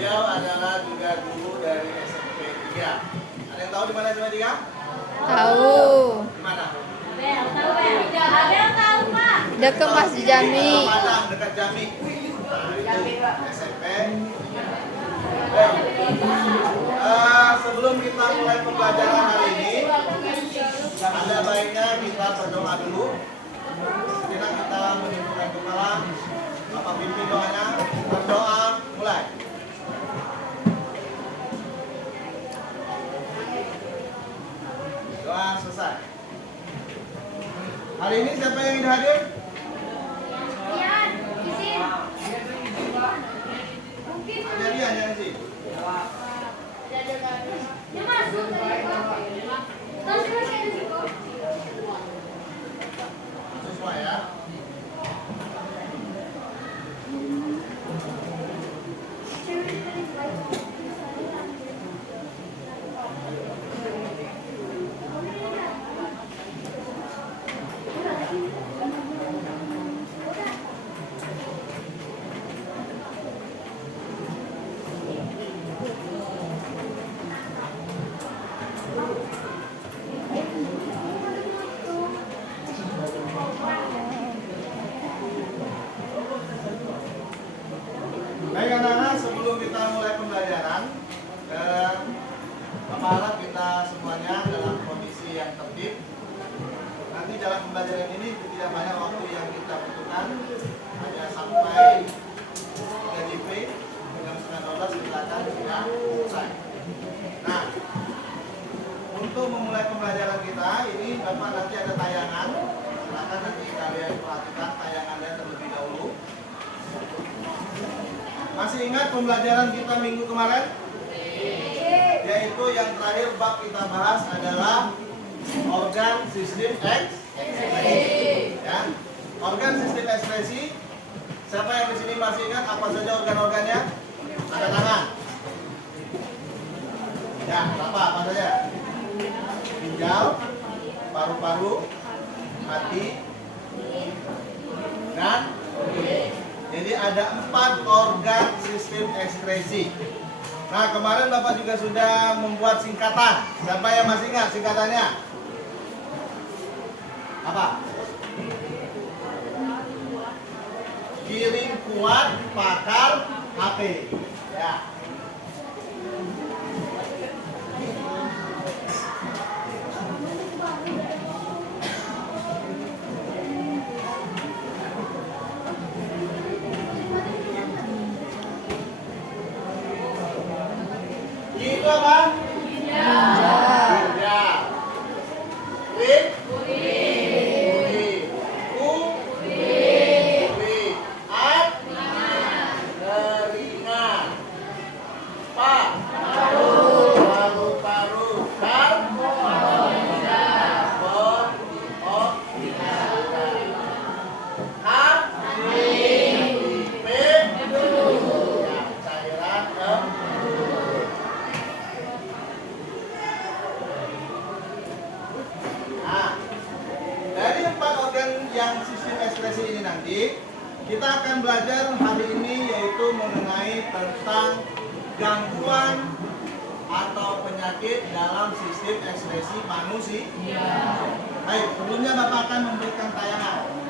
Beliau adalah juga guru dari SMP 3. Ada yang tahu di mana SMP 3? Tahu. Di mana? Ada yang tahu, Pak? Dekat Masjid Jami. Padang, dekat Jami. SMP. Sebelum kita mulai pembelajaran hari ini, ada baiknya kita berdoa dulu. Sejenak kita menundukkan kepala. Bapak pimpin doanya. Berdoa, mulai. Doa selesai. Hari ini siapa yang ingin hadir? Ian, izin. Mungkin Jadi yang sih. dia masuk tadi, Pak. Terus masih ada sih, Pak. Sesuai ya. Baik anak-anak, sebelum kita mulai pembelajaran, Bapak harap kita semuanya dalam kondisi yang tertib. Nanti dalam pembelajaran ini tidak banyak waktu yang kita butuhkan, hanya sampai 3 JP, jam 11:30 silakan sudah selesai. Nah, untuk memulai pembelajaran kita, ini Bapak nanti ada tayangan, silakan nanti kalian perhatikan tayangannya terlebih dahulu. Masih ingat pembelajaran kita minggu kemarin? Yaitu yang terakhir bab kita bahas adalah organ sistem ekspresi. Ya. Organ sistem ekspresi. Siapa yang di sini masih ingat apa saja organ-organnya? Ada tangan. Ya, apa saja? Ginjal, paru-paru, hati, dan jadi ada 4 organ sistem ekspresi. Nah, kemarin Bapak juga sudah membuat singkatan. Siapa yang masih ingat singkatannya? Apa? Kiring kuat, pakar, HP. Ya. Itu apa? Ginjal. Kulit. Kulit. Kulit. Telinga. Paru-paru. Yang sistem ekspresi ini nanti kita akan belajar hari ini yaitu mengenai tentang gangguan atau penyakit dalam sistem ekspresi manusia. Baik, sebelumnya Bapak akan memberikan tayangan.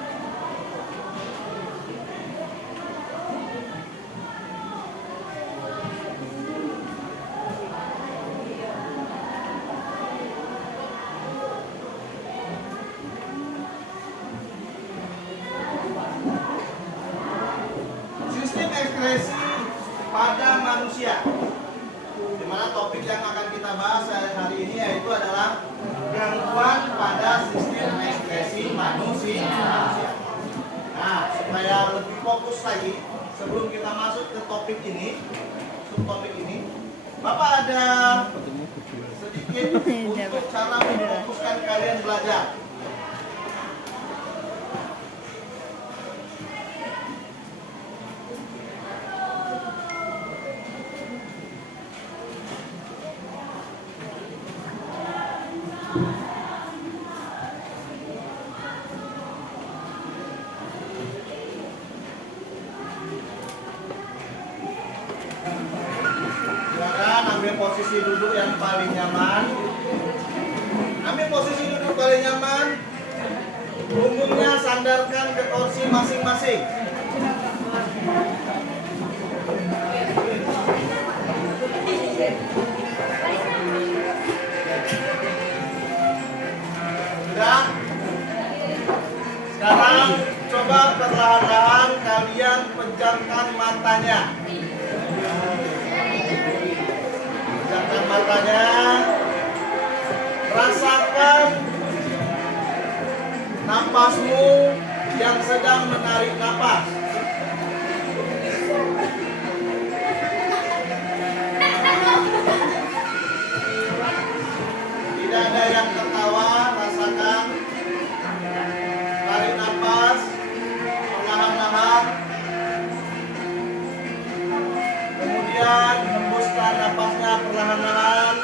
Ekspresi pada manusia, di mana topik yang akan kita bahas hari ini yaitu adalah gangguan pada sistem ekspresi manusia. Nah, supaya lebih fokus lagi, sebelum kita masuk ke topik ini, subtopik ini, Bapak ada sedikit untuk cara memfokuskan kalian belajar. Ambil posisi duduk yang paling nyaman. Ambil posisi duduk paling nyaman. Punggungnya sandarkan ke kursi masing-masing. Sudah? Sekarang coba perlahan-lahan kalian pejamkan matanya. Pejamkan matanya. Rasakan napasmu yang sedang menarik napas. Tidak ada yang tertawa, rasakan. Tarik napas perlahan-lahan. Kemudian hembuskan napasnya perlahan-lahan.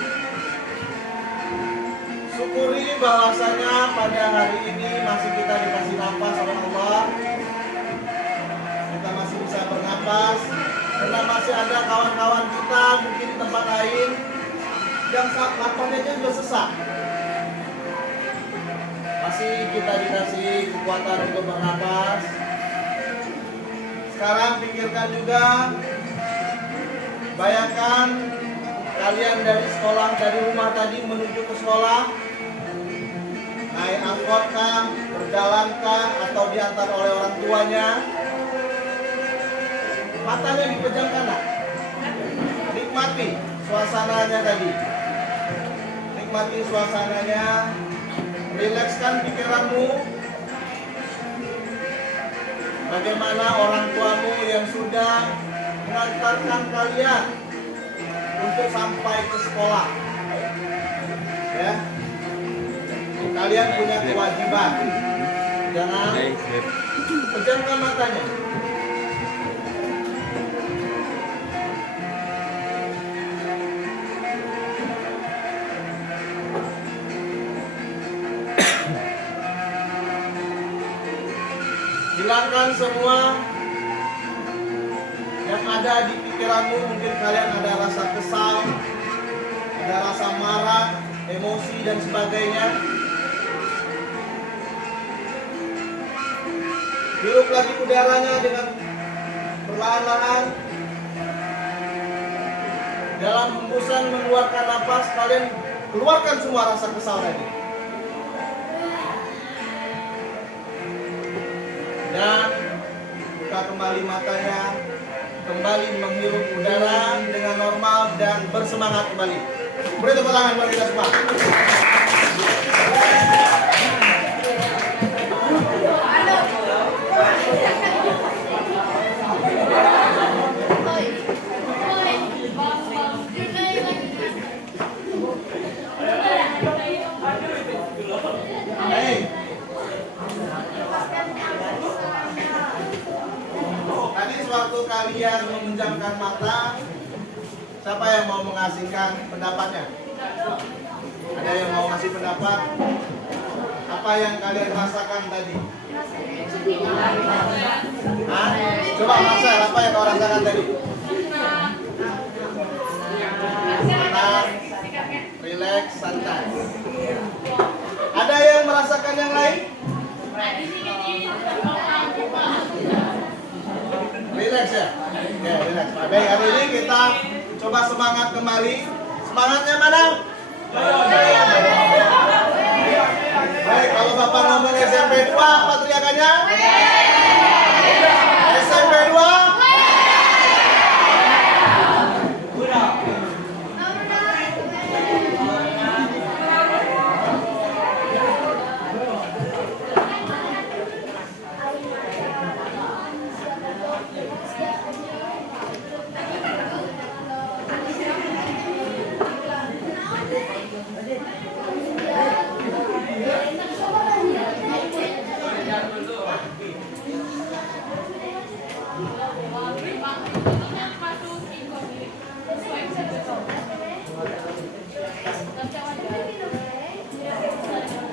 Syukuri bahwasanya pada hari ini masih kita dikasih napas oleh Allah. Kita masih bisa bernapas. Karena masih ada kawan-kawan kita mungkin di tempat lain yang napasnya juga sesak. Masih kita dikasih kekuatan untuk bernapas. Sekarang pikirkan juga, bayangkan kalian dari sekolah, dari rumah tadi menuju ke sekolah, naik angkot kah, berjalan kah, atau diantar oleh orang tuanya. Matanya dipejamkan nak. Nikmati suasananya tadi. Nikmati suasananya. Rilekskan pikiranmu. Bagaimana orang tuamu yang sudah mengantarkan kalian untuk sampai ke sekolah. Ya. Kalian punya kewajiban. Jangan pejamkan matanya. Hilangkan semua yang ada di pikiranmu. Mungkin kalian ada rasa kesal, ada rasa marah, emosi dan sebagainya. Hirup lagi udaranya dengan perlahan-lahan. Dalam hembusan mengeluarkan napas, kalian keluarkan semua rasa kesal tadi. Dan buka kembali matanya, kembali menghirup udara dengan normal dan bersemangat kembali. Beri tepuk tangan buat kita semua. Waktu kalian memejamkan mata, siapa yang mau mengasihkan pendapatnya? Ada yang mau ngasih pendapat? Apa yang kalian rasakan tadi? Hah? Coba Marcel, apa yang kau rasakan tadi? Tenang, rileks, santai. Ada yang merasakan yang lain? Relax ya? Ya, relax. Baik, hari ini kita coba semangat kembali. Semangatnya mana? Baik, kalau Bapak ngomong SMP 2, apa teriakannya? SMP 2?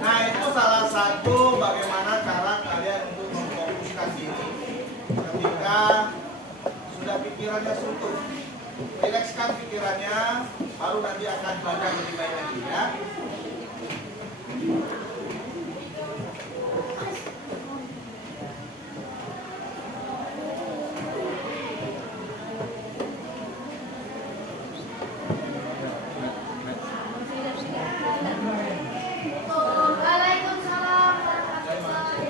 Nah, itu salah satu bagaimana cara kalian untuk memfokuskan diri ketika sudah pikirannya suntuk. Rilekskan pikirannya, baru nanti akan belajar lebih baik lagi ya. Waalaikumsalam warahmatullahi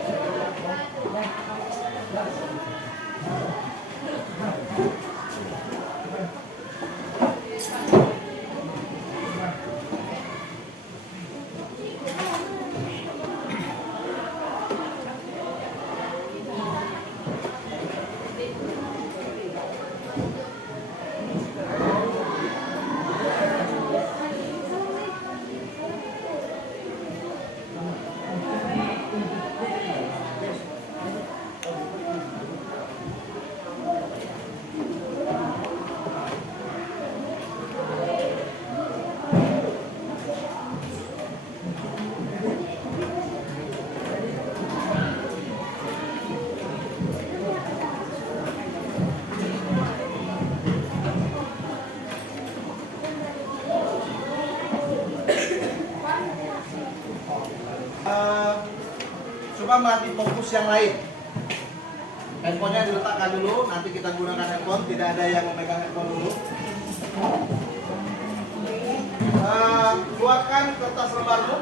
Coba melatih fokus yang lain. Handphonenya diletakkan dulu, nanti kita gunakan handphone, tidak ada yang memegang handphone dulu. Buatkan kertas lembarmu.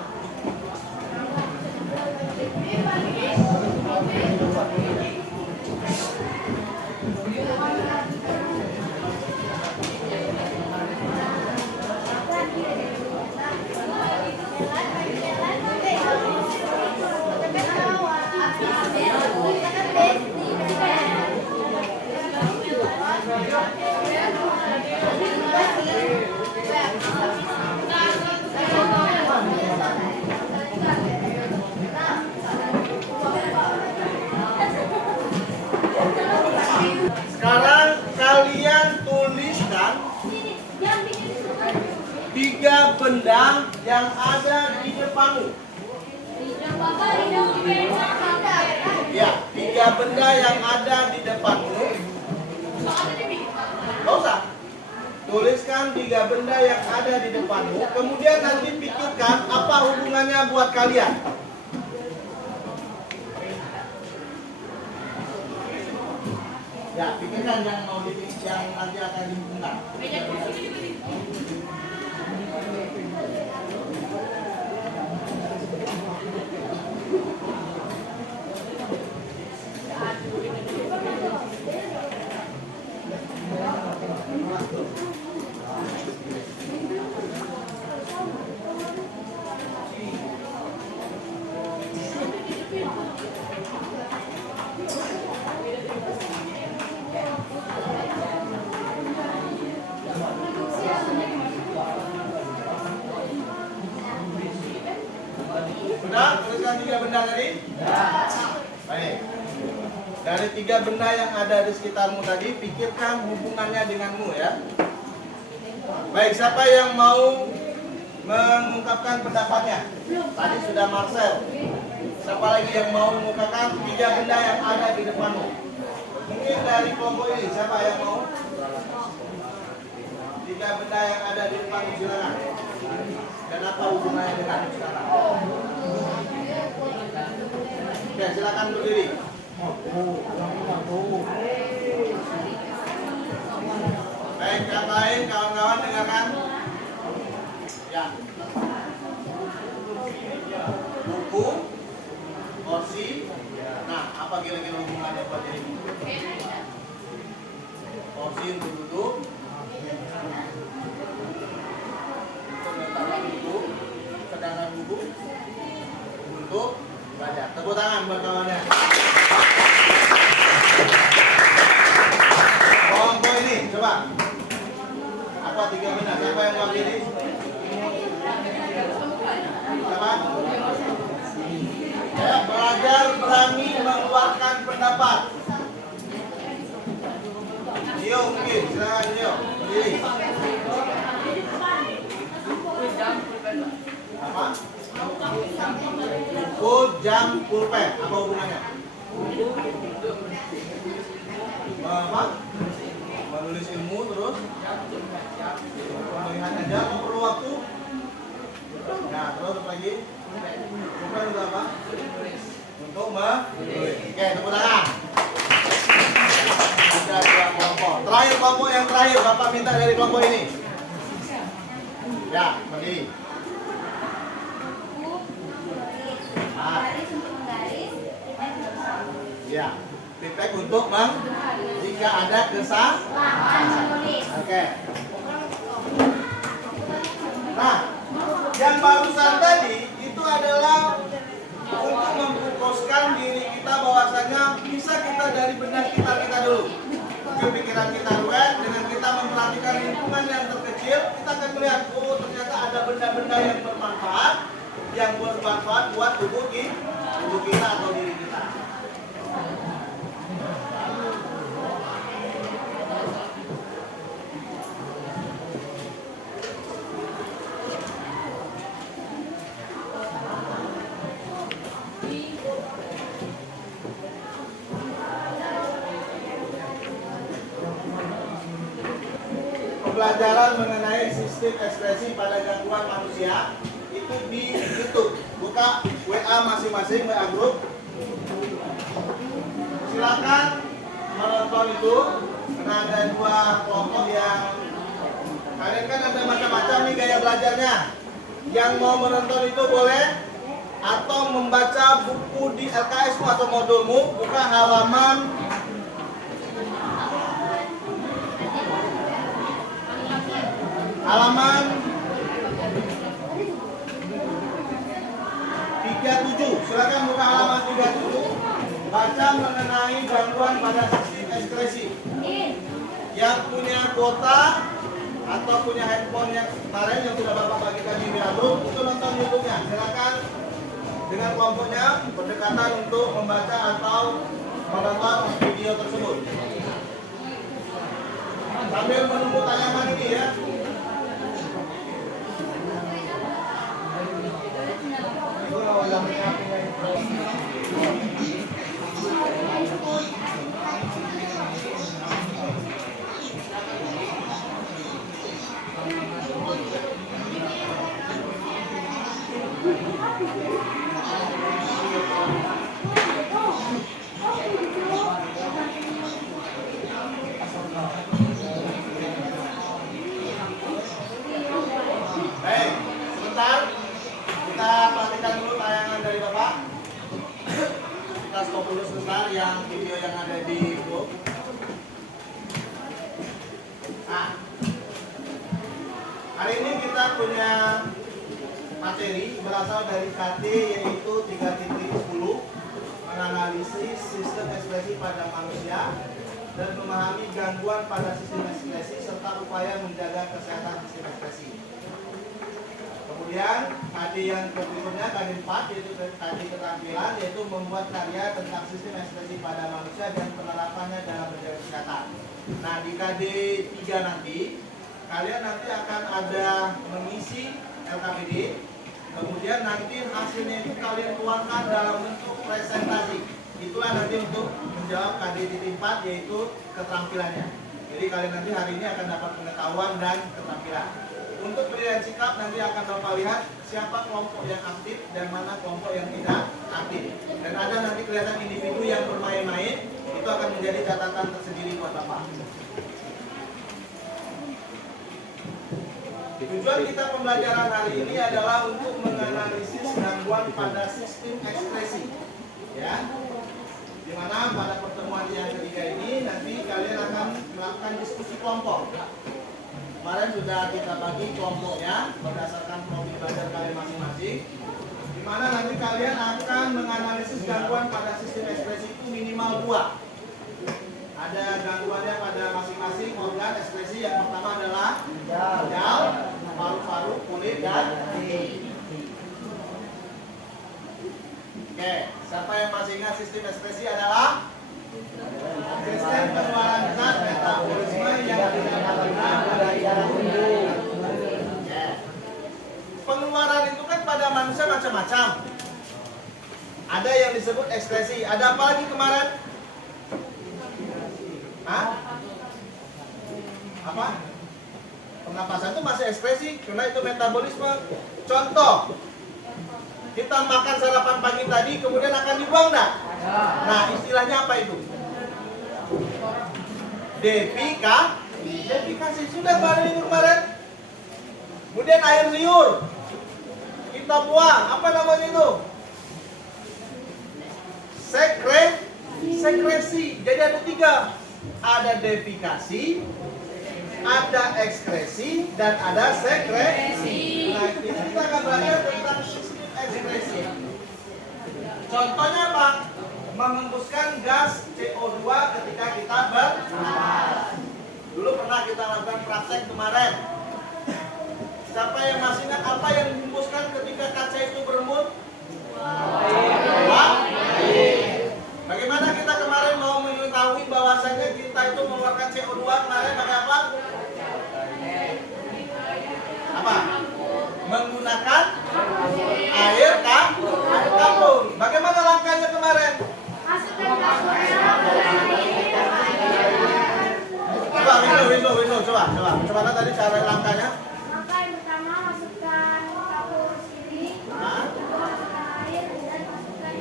Sekarang kalian tuliskan 3 benda yang ada di depanmu. Ya, 3 benda yang ada di depanmu. Gak usah. Tuliskan 3 benda yang ada di depanmu. Kemudian nanti pikirkan apa hubungannya buat kalian. Ya, pikirkan yang mau yang nanti akan dihubungkan. Sudah tuliskan 3 benda tadi? Baik. Dari 3 benda yang ada di sekitarmu tadi, pikirkan hubungannya denganmu ya. Baik, siapa yang mau mengungkapkan pendapatnya? Tadi sudah Marcel. Siapa lagi yang mau mengungkapkan 3 benda yang ada di depanmu? Mungkin dari kelompok ini, siapa yang mau? 3 benda yang ada di depanmu, silakan. Dan apa hubungannya denganmu sekarang? Oke, silakan berdiri. Baik, yang lain kawan-kawan dengarkan. Ya. Buku, kursi. Nah, apa kira-kira hubungannya buat dirimu? Kursi untuk duduk. Buku, sedangkan buku untuk baca. Tepuk tangan buat kawannya. Kelompok ini, coba. Apa 3 benda? Siapa yang mewakili? Siapa? Ya, belajar berani mengeluarkan pendapat. Nio mungkin, silakan Nio. Berdiri. Apa? Buku, jam, pulpen. Apa hubungannya? Apa? Menulis ilmu terus pemilihan Jangan perlu waktu. Nah, terus apa lagi? Bukan untuk apa? Untuk menulis. Oke, tepuk tangan. Ada dua kelompok. Terakhir kelompok yang terakhir, Bapak minta dari kelompok ini. Ya, berdiri. Ya, feedback untuk jika ada kesalahan. Oke. Nah, yang barusan tadi itu adalah untuk memfokuskan diri kita bahwasanya bisa kita dari benak kita dulu. Pikiran kita ruwet, dengan kita memperhatikan lingkungan yang terkecil, kita akan melihat oh ternyata ada benda-benda yang bermanfaat buat tubuh kita atau diri kita. Pembelajaran mengenai sistem ekspresi pada gangguan manusia itu di YouTube. Buka WA masing-masing, WA grup. Silakan menonton itu karena ada dua kelompok yang kalian kan ada macam-macam nih gaya belajarnya. Yang mau menonton itu boleh atau membaca buku di LKS atau modulmu. Buka halaman 37. Silakan buka halaman 37. Baca mengenai gangguan pada sistem ekspresi. Yang punya kuota atau punya handphone yang kemarin yang sudah Bapak bagikan di grup itu nonton YouTube-nya. Silakan dengan kelompoknya berdekatan untuk membaca atau menonton video tersebut. Sambil menunggu tayangan ini ya. Baik, sebentar kita perhatikan dulu tayangan dari Bapak. Kita stop dulu sebentar yang video yang ada di grup. Nah, hari ini kita punya materi berasal dari KD yaitu 3.10 menganalisis sistem ekspresi pada manusia dan memahami gangguan pada sistem ekspresi serta upaya menjaga kesehatan sistem ekspresi. Kemudian KD yang berikutnya KD 4 yaitu KD keterampilan yaitu membuat karya tentang sistem ekspresi pada manusia dan penerapannya dalam menjaga kesehatan. Nah di KD 3 nanti kalian nanti akan ada mengisi LKPD. Kemudian nanti hasilnya itu kalian tuangkan dalam bentuk presentasi. Itulah nanti untuk menjawab KD 4 yaitu keterampilannya. Jadi kalian nanti hari ini akan dapat pengetahuan dan keterampilan. Untuk penilaian sikap nanti akan Bapak lihat siapa kelompok yang aktif dan mana kelompok yang tidak aktif. Dan ada nanti kelihatan individu yang bermain-main, itu akan menjadi catatan tersendiri buat Bapak. Tujuan kita pembelajaran hari ini adalah untuk menganalisis gangguan pada sistem ekspresi. Ya. Di mana pada pertemuan yang ketiga ini nanti kalian akan melakukan diskusi kelompok. Kemarin sudah kita bagi kelompoknya berdasarkan profil belajar kalian masing-masing. Di mana nanti kalian akan menganalisis gangguan pada sistem ekspresi itu minimal 2. Ada gangguannya pada masing-masing organ ekspresi. Yang pertama adalah ginjal, paru-paru, kulit, dan gigi. Oke, siapa yang masih ingat sistem ekspresi adalah sistem pengeluaran zat metabolisme yang tidak pernah dari dalam tubuh. Pengeluaran itu kan pada manusia macam-macam. Ada yang disebut ekspresi. Ada apa lagi kemarin? Hah? Apa? Pernapasan itu masih ekspresi karena itu metabolisme. Contoh, kita makan sarapan pagi tadi kemudian akan dibuang enggak? Nah, istilahnya apa itu? Defikasi. Sudah baru minggu kemarin. Kemudian air liur kita buang, apa namanya itu? Sekresi. Jadi ada 3. Ada defikasi, ada ekskresi, dan ada sekresi. Nah, ini kita akan belajar tentang sistem ekskresi. Contohnya apa? Menghembuskan gas CO2 ketika kita bernapas. Dulu pernah kita lakukan praktek kemarin. Siapa yang masih ingat apa yang dihembuskan ketika kaca itu berembun? Bagaimana kita kemarin mau mengetahui bahwasanya kita itu mengeluarkan CO2 kemarin pakai apa? Apa? Menggunakan air kampung. Bagaimana langkahnya kemarin? Coba tadi cara langkahnya. Maka yang pertama masukkan kapur sini, masukkan air dan masukkan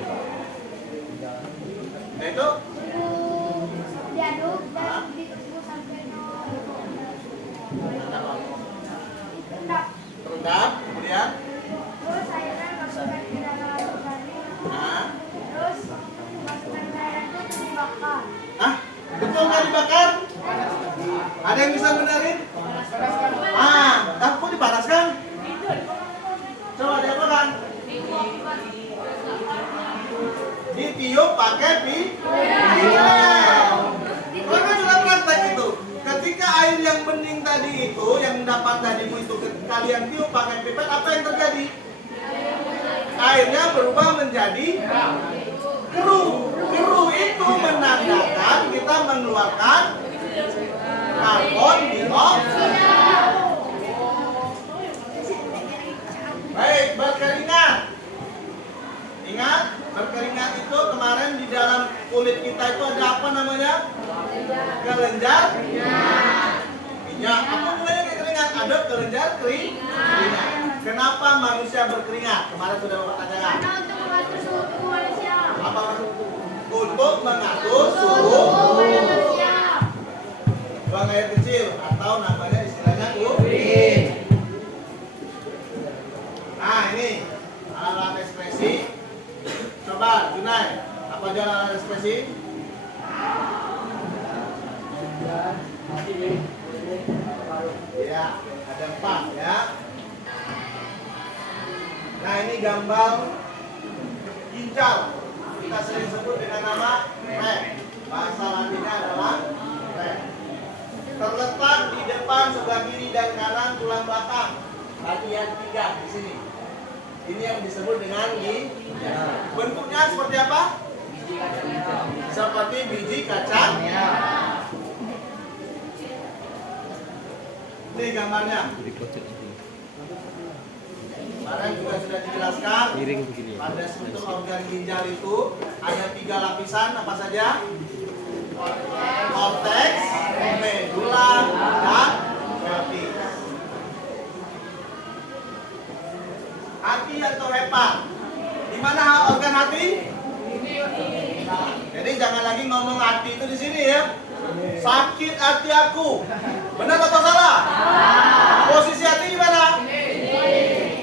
Nah itu diaduk dan ditunggu sampai terendam, kemudian terus airnya masukkan ke dalam tadi. Terus masukkan ke air itu dibakar. Betul kan dibakar? Ada yang bisa benerin? Kok dipanaskan? Coba diapakan? Ditiup pakai Mereka sudah praktek itu. Ketika air yang bening tadi itu, yang dapat tadimu itu kalian tiup pakai pipet, apa yang terjadi? Airnya berubah menjadi keruh. Keruh itu menandakan kita mengeluarkan karbon dioksida. Baik, berkeringat. Ingat, berkeringat itu kemarin di dalam kulit kita itu ada apa namanya? Kelenjar minyak. Apa hubungannya ke keringat? Ada kelenjar keringat. Kenapa manusia berkeringat? Kemarin sudah Bapak tanyakan. Karena untuk mengatur suhu tubuh manusia. Apa untuk mengatur suhu Manusia. buang air kecil atau namanya istilahnya urin. Nah ini alat ekspresi. Coba Junai, apa aja alat ekspresi? Ya, ada 4 ya. Nah ini gambar ginjal. Kita sering sebut dengan nama red. Bahasa latinnya adalah red. Terletak di depan sebelah kiri dan kanan tulang belakang. Bagian 3 di sini. Ini yang disebut dengan ginjal. Bentuknya seperti apa? Seperti biji kacang. Ini gambarnya. Kemarin juga sudah dijelaskan. Pada struktur organ ginjal itu ada 3 lapisan, apa saja? Korteks, medula, dan pelvis. Hati atau hepat? Di mana organ hati? Jadi jangan lagi ngomong hati itu di sini ya. Sakit hati aku. Benar atau salah? Posisi hati di mana?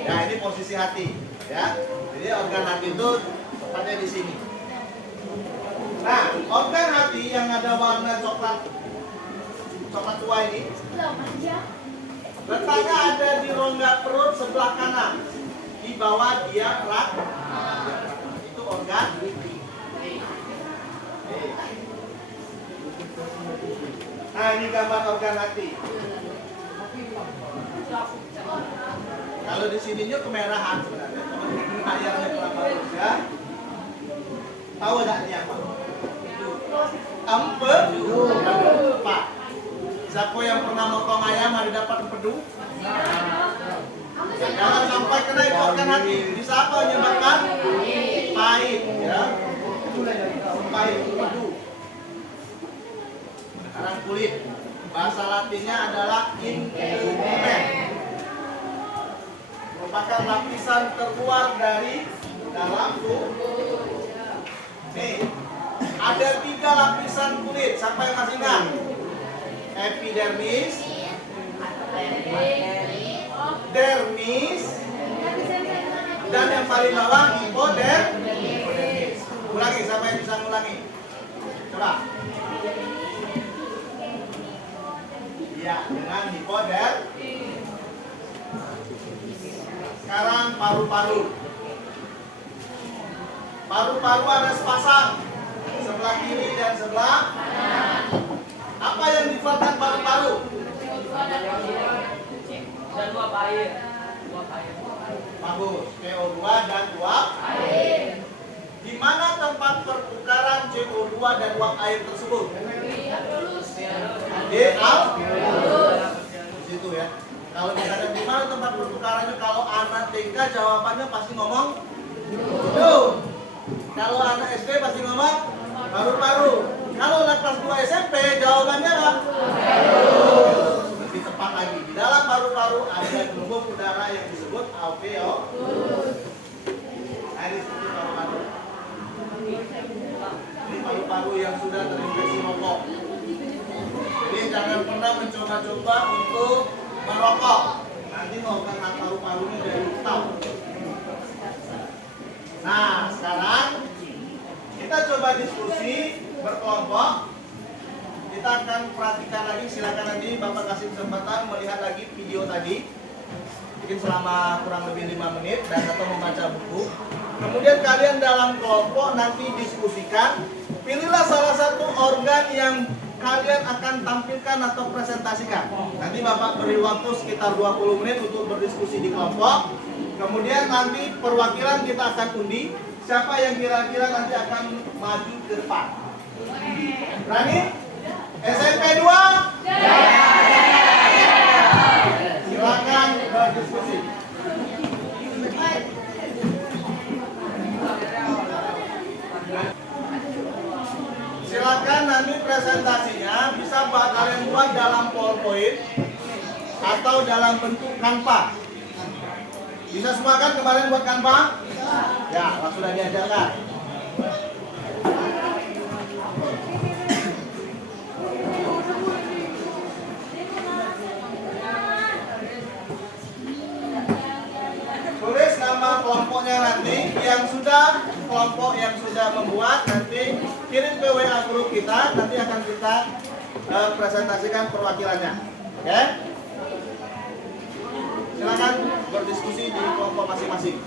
Ya ini posisi hati, ya. Jadi organ hati itu tepatnya di sini. Nah, organ hati yang ada warna coklat tua ini, letaknya ada di rongga perut sebelah kanan, di bawah diafragma. Itu organ. Nah, ini gambar organ hati. Kalau di sininya kemerahan sebenarnya, cuma ayamnya kurang bagus ya. Tahu enggak ini apa? Empedu. Pak. Siapa yang pernah motong ayam ada dapat empedu? Jangan sampai kena itu organ hati. Bisa apa menyebabkan? Pahit ya. Pahit empedu. Sekarang kulit. Bahasa latinnya adalah integum. merupakan lapisan terluar dari dalam tubuh. Nih, ada 3 lapisan kulit. Siapa yang masih ingat? Epidermis, dermis, dan yang paling bawah hipodermis. Ulangi, siapa yang bisa ngulangi? Coba. Ya, dengan hipodermis. Sekarang paru-paru. Paru-paru ada sepasang, sebelah kiri dan sebelah kanan. Apa yang dikeluarkan paru-paru? Dan uap air. Bagus, CO2 dan uap air. Di mana tempat pertukaran CO2 dan uap air tersebut? Di situ ya. Kalau misalnya di mana tempat pertukarannya, kalau anak TK jawabannya pasti ngomong tuh. Kalau anak SD pasti ngomong paru-paru. Kalau anak kelas 2 SMP jawabannya apa? Lebih tepat lagi. Di dalam paru-paru ada gelembung udara yang disebut alveolus. Nah, ini seperti paru-paru. Ini paru-paru yang sudah terinfeksi rokok. Jadi jangan pernah mencoba-coba untuk merokok. Nanti mau kena paru-parunya dari tahu. Nah, sekarang kita coba diskusi berkelompok. Kita akan perhatikan lagi, silakan nanti Bapak kasih kesempatan melihat lagi video tadi. Mungkin selama kurang lebih 5 menit dan atau membaca buku. Kemudian kalian dalam kelompok nanti diskusikan. Pilihlah salah satu organ yang kalian akan tampilkan atau presentasikan. Nanti Bapak beri waktu sekitar 20 menit untuk berdiskusi di kelompok. Kemudian nanti perwakilan kita akan undi siapa yang kira-kira nanti akan maju ke depan. Berani? SMP 2? Silakan berdiskusi. Silakan nanti presentasinya bisa kalian buat dalam PowerPoint atau dalam bentuk Canva. Bisa semua kan kemarin buat Canva? Ya, sudah diajarkan. Tulis nama kelompoknya nanti. Kelompok yang sudah membuat nanti kirim ke WA grup kita. Nanti akan kita presentasikan perwakilannya. Oke? Silakan berdiskusi di kelompok masing-masing.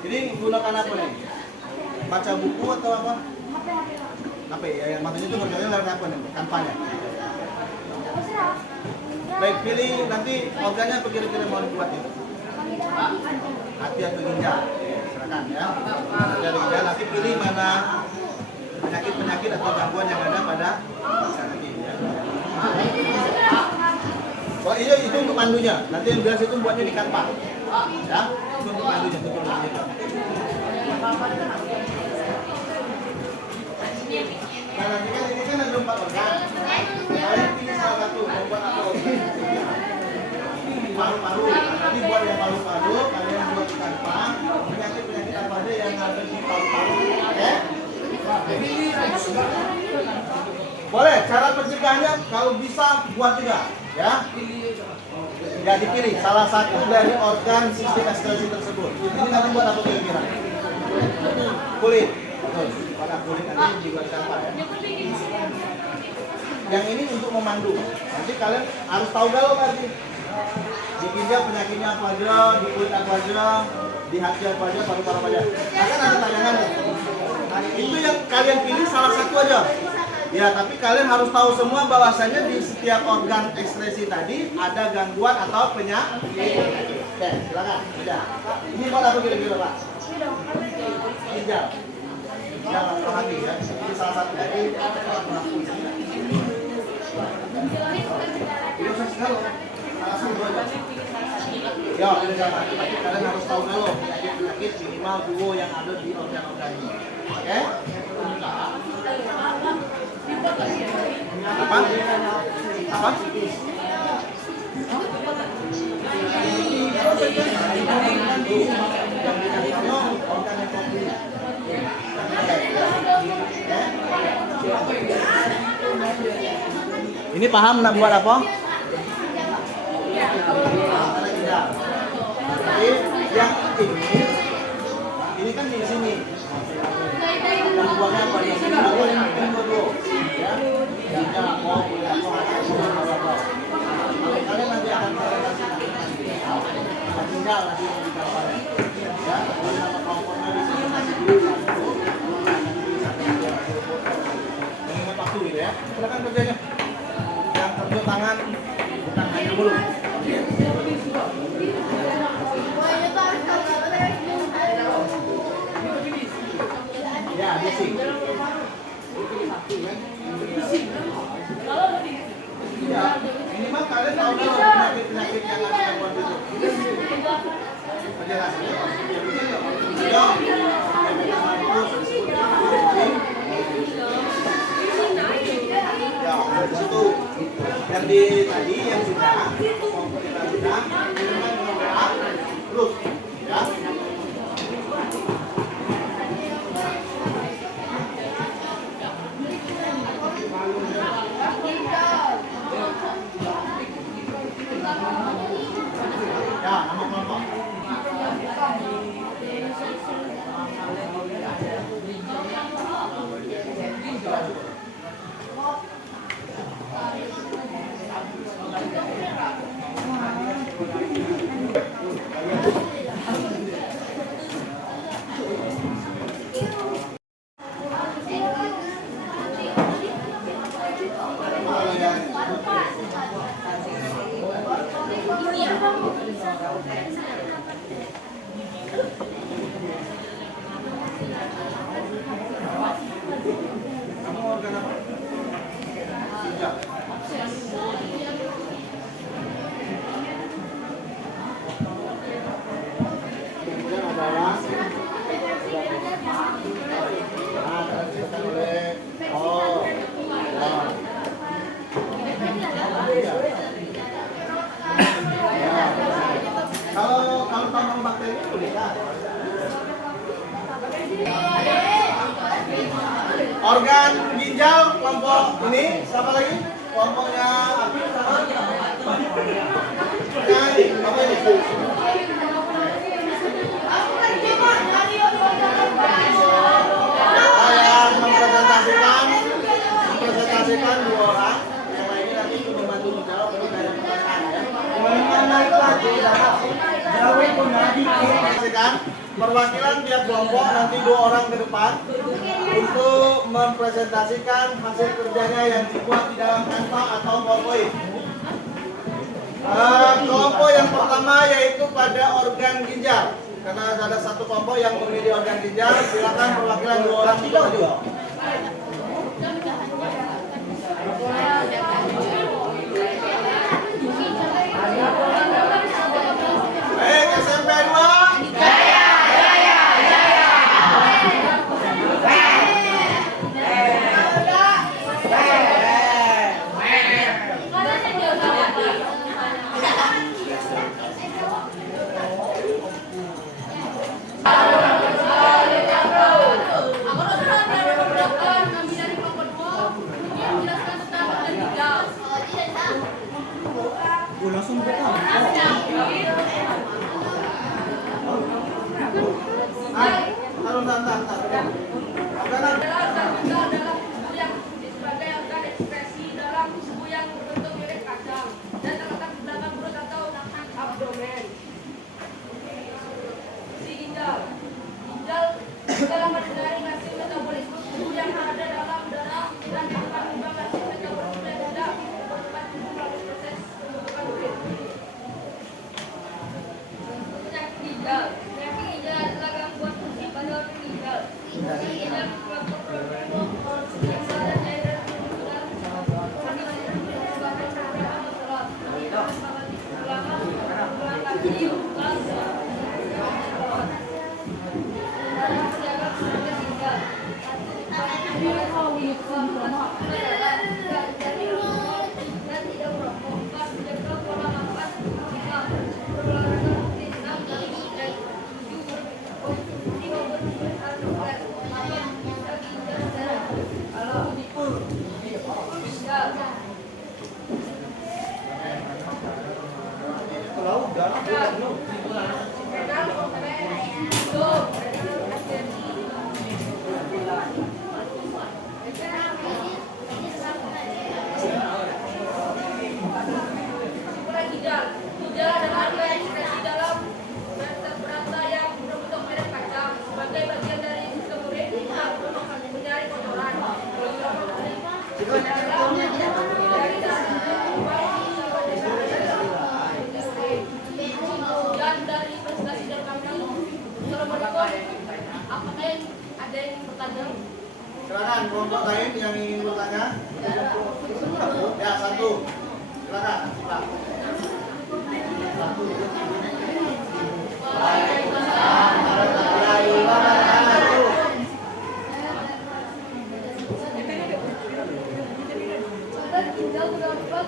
Jadi menggunakan apa nih? Baca buku atau apa? HP ya, yang maksudnya itu kerjanya lewat apa nih? Kampanye. Baik, pilih nanti organnya apa kira-kira mau dibuat ya? Hati atau ginjal? Silakan ya. Dari ginjal nanti pilih mana penyakit-penyakit atau gangguan yang ada pada nanti ya. Oh iya, itu untuk pandunya. Nanti yang jelas itu buatnya di Canva. Ya, itu untuk pandunya, untuk pandunya. Nah, nanti kan ini kan ada 4 organ. Kalian pilih salah satu, mau buat apa organ? Paru-paru. Nanti buat yang paru-paru, kalian buat di Canva. Penyakit-penyakit apa aja yang ada di paru-paru. Oke? Boleh, cara pencegahannya kalau bisa buat juga. Ya, ya dipilih salah satu dari organ sistem ekskresi tersebut. Ini nanti buat apa kira-kira? Kulit. Betul. Pada kulit nanti dibuat apa ya? Yang ini untuk memandu. Nanti kalian harus tahu galau nanti. Di ginjal penyakitnya apa aja, di kulit apa aja, di hati apa aja, paru-paru apa aja. Nah, kan ada tantangan. Nah, itu yang kalian pilih salah satu aja. Ya, tapi kalian harus tahu semua bahwasanya di setiap organ ekskresi tadi ada gangguan atau penyakit. Oke, silakan. Udah. Ini buat apa kira-kira, Pak? Ginjal. Ginjal atau hati ya. Ini salah satu dari ini sekali. Salah satu aja. Ya, ini sama. Tapi kalian harus tahu dulu penyakit minimal 2 yang ada di organ-organ ini. Oke? Apa? Apa? Ini paham nak buat apa? Jadi yang ini kan di sini. Yang buahnya apa? Di sini dulu. Ya. Jika mau punya apa? Kalian nanti akan tinggal nanti di kamar. Ya, nama kelompoknya di sini nanti dulu. Mengingat waktu gitu ya. Silakan kerjanya. Yang kerja tangan bukan hanya mulut. Ya, bising. Ya, minimal kalian tahu dulu penyakit-penyakit yang ada yang buat itu. Penjelasannya. Ya, itu yang di tadi yang sudah kita sudah terus ya. Ya, nama kelompok. Kamu organ apa? Ginjal. Kemudian adalah disebutkan oleh kalau tambang bakteri itu bisa. Organ ginjal kelompok ini siapa lagi? Kelompoknya Abi sama? Apa ini? Yang mempresentasikan dua orang, yang lainnya nanti untuk membantu menjawab kalau ada pertanyaan ya. Perwakilan tiap kelompok nanti dua orang ke depan untuk mempresentasikan hasil kerjanya yang dibuat di dalam Canva atau PowerPoint. Kelompok yang pertama yaitu pada organ ginjal. Karena ada satu kelompok yang memilih organ ginjal, silakan perwakilan dua orang itu maju. Baik, SMP 2. Ginjal adalah dua ekspresi dalam vertebrata yang berbentuk merek kacang sebagai bagian dari sistem urin untuk menyaring kotoran. Dan dari prestasi dan kami, Assalamualaikum. Apakah ada yang ingin bertanya? Silakan kelompok lain yang ingin bertanya. Ya, satu. Silakan. Pak. Waalaikumsalam warahmatullahi wabarakatuh. Pada ginjal terdapat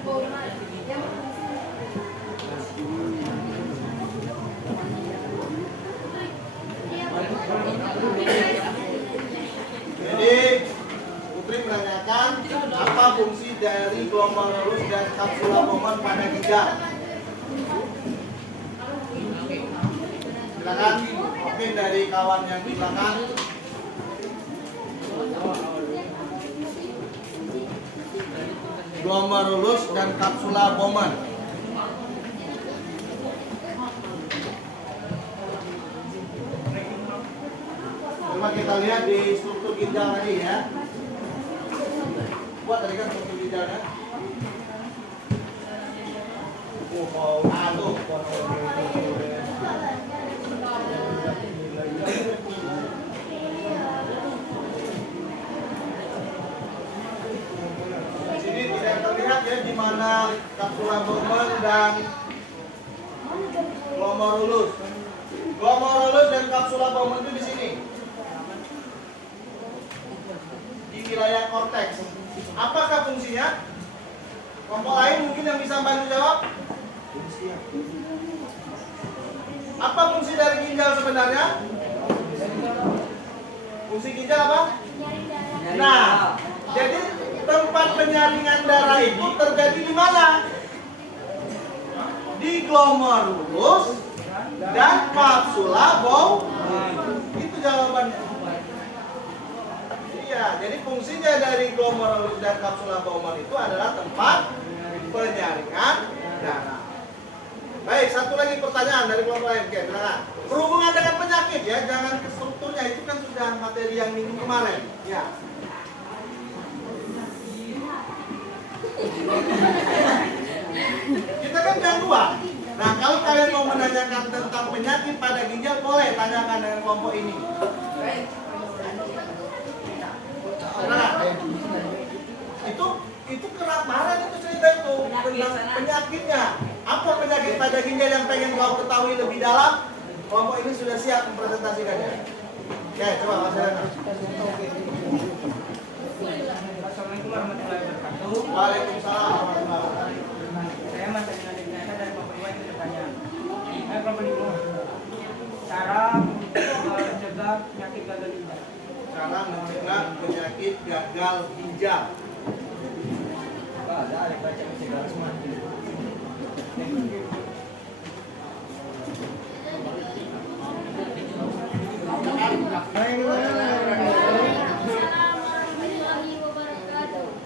boman yang Jadi, Putri menanyakan apa fungsi dari glomerulus dan kapsula Bowman pada ginjal. Silakan, mungkin dari kawan yang di belakang. Glomerulus dan kapsula Bowman. Coba kita lihat di struktur ginjal tadi ya. Buat tadi kan struktur ginjalnya. Tuh. Di sini tidak terlihat ya di mana kapsula Bowman dan glomerulus. Glomerulus dan kapsula Bowman itu di sini. Di wilayah korteks. Apakah fungsinya? Kelompok lain mungkin yang bisa bantu jawab? Apa fungsi dari ginjal sebenarnya? Fungsi ginjal apa? Nah, jadi tempat penyaringan darah itu terjadi di mana? Di glomerulus dan kapsula Bowman. Itu jawabannya. Iya, jadi fungsinya dari glomerulus dan kapsula Bowman itu adalah tempat penyaringan darah. Baik, satu lagi pertanyaan dari kelompok lain. Oke, silakan. Berhubungan dengan penyakit ya, jangan ke strukturnya, itu kan sudah materi yang minggu kemarin. Ya. Kita kan gangguan. Nah, kalau kalian mau menanyakan tentang penyakit pada ginjal, boleh tanyakan dengan kelompok ini. Nah, itu kerap banget itu cerita itu tentang penyakitnya. Apa penyakit pada ginjal yang pengen kau ketahui lebih dalam? Kelompok ini sudah siap mempresentasikannya. Oke, coba Mas Rana. Assalamualaikum warahmatullahi wabarakatuh. Waalaikumsalam warahmatullahi wabarakatuh. Saya masih Dinata dari Kelompok 2 itu bertanya. Kelompok 5. Cara mencegah penyakit gagal ginjal. Cara mencegah penyakit gagal ginjal. Ada baca mencegah semua.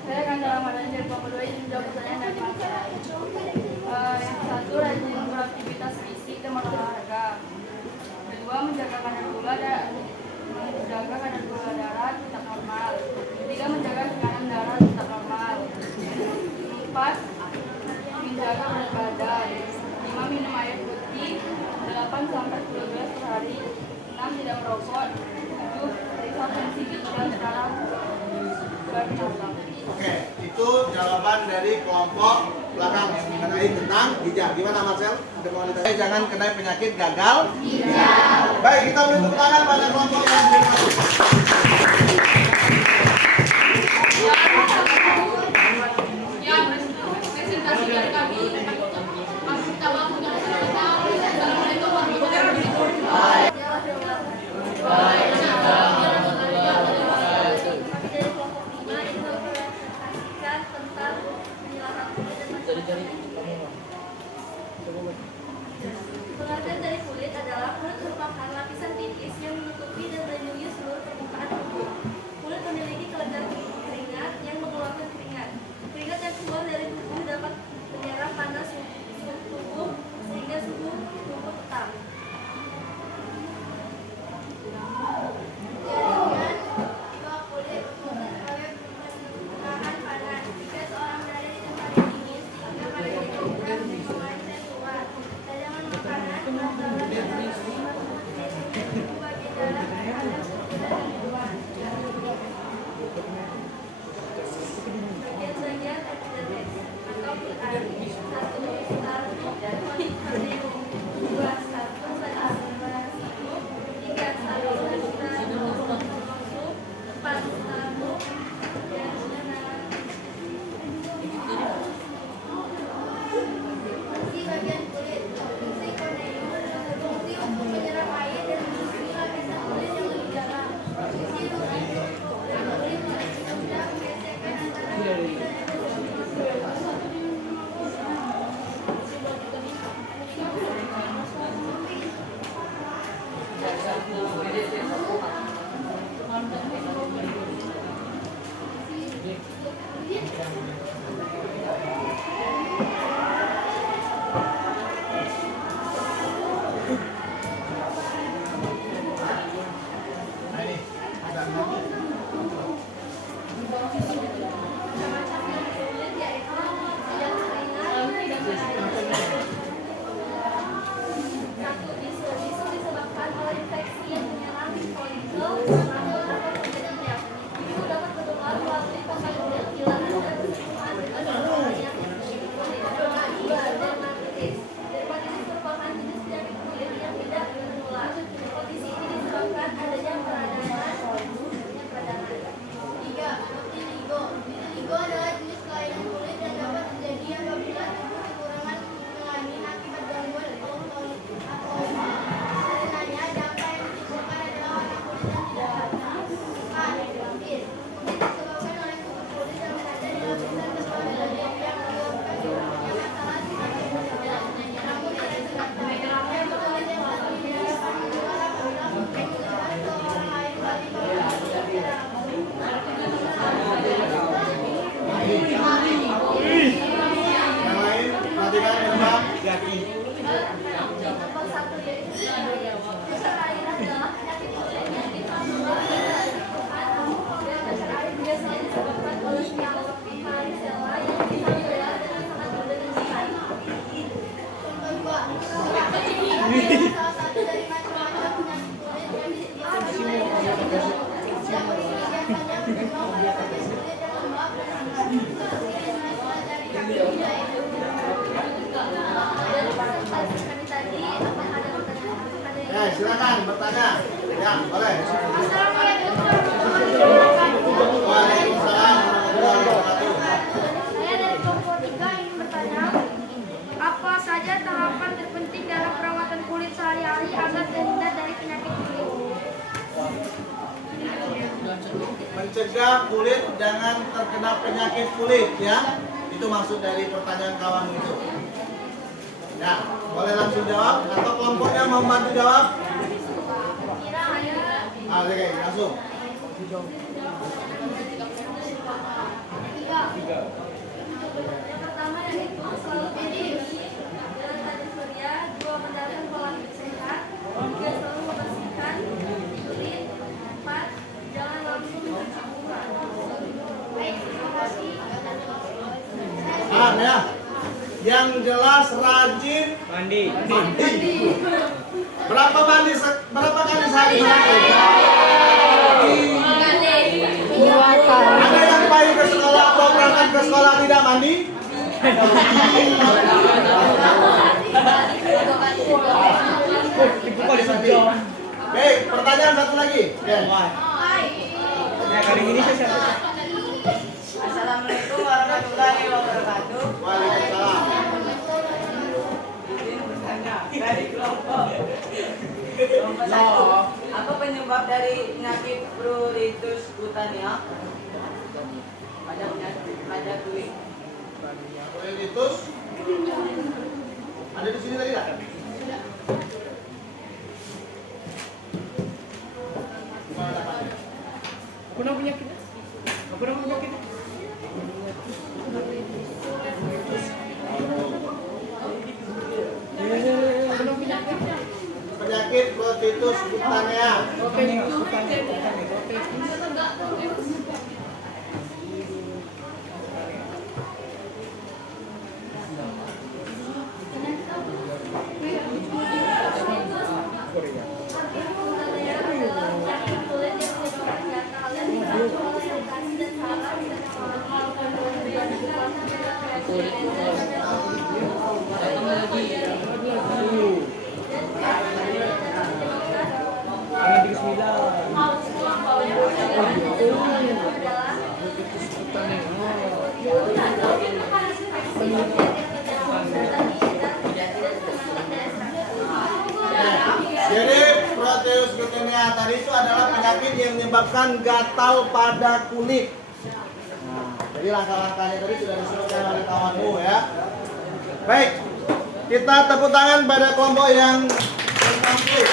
Saya akan dalam adanya dari Kelompok 2 ini menjawab pertanyaan dari masyarakat. Yang satu, rajin beraktivitas fisik dan olahraga. Kedua, menjaga kadar gula darah tetap normal. Ketiga, menjaga tekanan darah tetap normal. 4, menjaga berat badan. 5, minum air putih 8 sampai 10 gelas per hari. 6, tidak merokok. 7, periksa tensi ginjal secara berkala. Oke, itu jawaban dari kelompok belakang yang mengenai tentang ginjal. Gimana Marcel? Ada mau ditanya? Jangan kena penyakit gagal ginjal. Baik, kita beri tepuk tangan pada kelompok yang berikut. Ya, presentasi dari kami. Kami minta maaf untuk Assalamualaikum warahmatullahi wabarakatuh. tentang penjelasan mencegah kulit jangan terkena penyakit kulit ya. Itu maksud dari pertanyaan kawan itu. Nah, boleh langsung jawab atau kelompoknya mau bantu jawab? Oke, langsung. Yang pertama yaitu selalu bersih, jalan tadi surya, 2 menjalankan pola hidup sehat, 3 selalu membersihkan kulit, 4 jangan langsung mencuci muka. Baik, terima kasih. Ya. Yang jelas rajin Mandi. berapa kali sehari? 2 kali. Ada yang bayi ke sekolah atau berangkat ke sekolah tidak mandi? Baik, pertanyaan satu lagi. Ya kali ini saya siapa? Assalamualaikum warahmatullahi wabarakatuh. Waalaikumsalam. Izin bertanya dari kelompok 1. Apa penyebab dari penyakit pruritus cutánea pada kulit? Pruritus ada di sini tadi nggak? Gimana dapatnya? Aku nama penyakit. Penyakit pruritus cutánea. Penyakit kulit yang menyebabkan gatal dan mengatur konsentrasi dan saraf dan melakukan perbedaan kekuatan pada Jadi pruritus cutánea tadi itu adalah penyakit yang menyebabkan gatal pada kulit. Jadi langkah-langkahnya tadi sudah disebutkan oleh kawanmu ya. Baik, kita tepuk tangan pada kelompok yang berkonflik.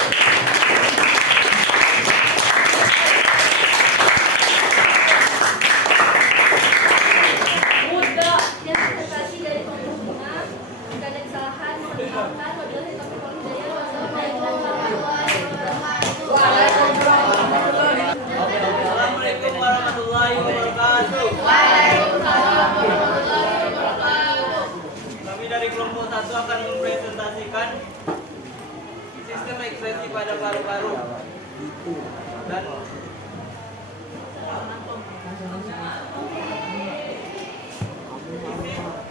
yang terkasih dari kelompok bunga, jika ada kesalahan mohon dimaafkan. Wabillahi taufiq wal hidayah. Wassalamualaikum warahmatullahi wabarakatuh. Assalamualaikum warahmatullahi wabarakatuh. Kami dari kelompok 1 akan mempresentasikan sistem ekspresi pada paru-paru dan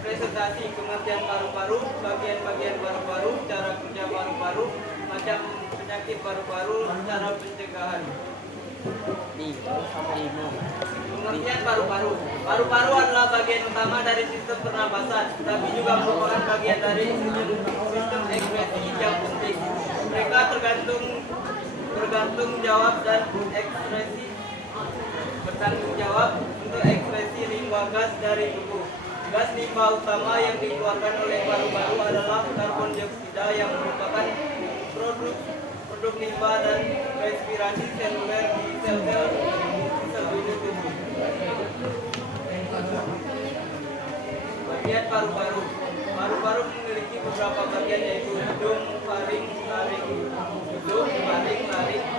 presentasi kematian paru-paru, bagian-bagian paru-paru, cara kerja paru-paru, macam penyakit paru-paru, cara pencegahan. Pengertian paru-paru. Paru-paru adalah bagian utama dari sistem pernapasan, tapi juga merupakan bagian dari sistem ekspresi yang penting. Mereka bergantung jawab dan ekspresi bertanggung jawab untuk ekspresi limba gas dari tubuh. Gas limba utama yang dikeluarkan oleh paru-paru adalah karbon dioksida yang merupakan produk limba dan respirasi seluler di sel-sel hidup tubuh. Bagian paru-paru. Paru-paru memiliki beberapa bagian yaitu hidung, faring, laring,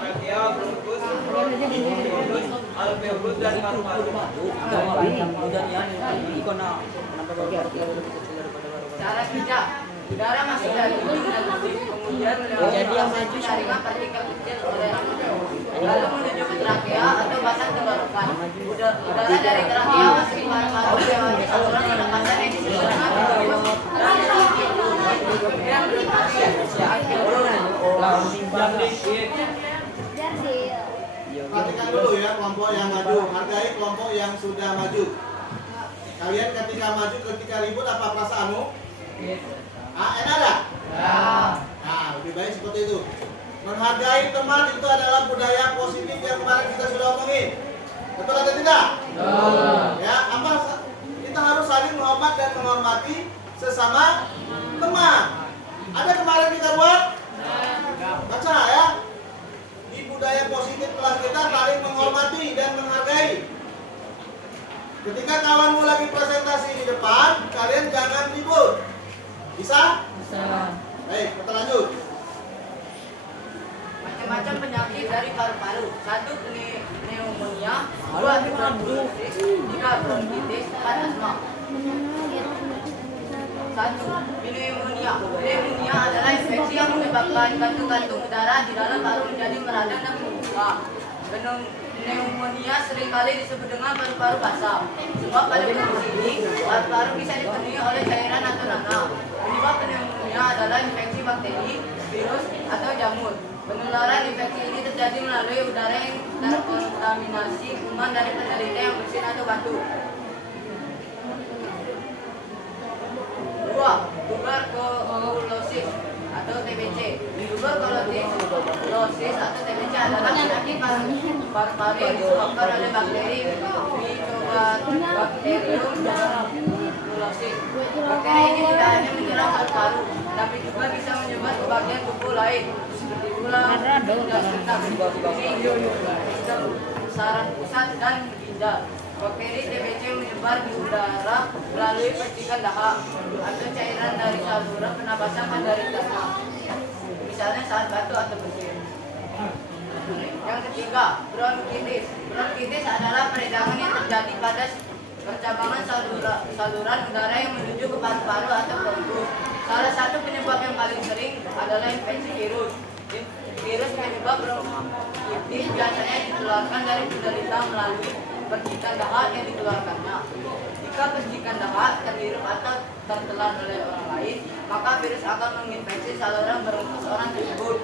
trakea, bronkus, alveolus, dan paru-paru. Cara kerja. Udara masuk dari hidung dan kemudian menerima partikel kecil oleh lalu menuju ke trakea atau batang tenggorokan. Udara dari trakea masuk ke paru-paru lewat saluran pernapasan yang disebutkan kemudian Perhatikan dulu ya kelompok yang maju, hargai kelompok yang sudah maju. Kalian ketika maju, ketika ribut apa perasaanmu? Enak ada? Nah, lebih baik seperti itu. Menghargai teman itu adalah budaya positif yang kemarin kita sudah omongin. Betul atau tidak? Ya, apa kita harus saling menghormat dan menghormati sesama teman. Ada kemarin kita buat? Baca ya. Di budaya positif kelas kita saling menghormati dan menghargai. Ketika kawanmu lagi presentasi di depan, kalian jangan ribut. Bisa? Bisa. Baik, kita lanjut. Macam-macam penyakit dari paru-paru. 1 pneumonia, 2 tuberkulosis, 3 bronkitis, 4 asma. 1. Pneumonia. Pneumonia adalah infeksi yang menyebabkan kantung-kantung udara di dalam paru menjadi meradang dan membuka. Pneumonia seringkali disebut dengan paru-paru basah. Sebab pada kondisi ini, paru-paru bisa dipenuhi oleh cairan atau nanah. Penyebab pneumonia adalah infeksi bakteri, virus, atau jamur. Penularan infeksi ini terjadi melalui udara yang terkontaminasi kuman dari penderita yang bersin atau batuk. 2. Tuberkulosis atau TBC. Tuberkulosis atau TBC adalah penyakit paru-paru yang disebabkan oleh bakteri Mycobacterium tuberculosis. Bakteri ini tidak hanya menyerang paru-paru, tapi juga bisa menyebar ke bagian tubuh lain seperti tulang, ginjal kentang, sistem saraf pusat dan ginjal. Bakteri TBC menyebar di udara melalui percikan dahak atau cairan dari saluran pernapasan penderitanya, misalnya saat batuk atau bersin. Yang ketiga, bronkitis. Bronkitis adalah peradangan yang terjadi pada percabangan saluran udara yang menuju ke paru-paru atau bronkus. Salah satu penyebab yang paling sering adalah infeksi virus. Virus penyebab bronkitis biasanya ditularkan dari penderita melalui percikan dahak yang dikeluarkannya. Jika percikan dahak terhirup atau tertelan oleh orang lain, maka virus akan menginfeksi saluran bronkus orang tersebut.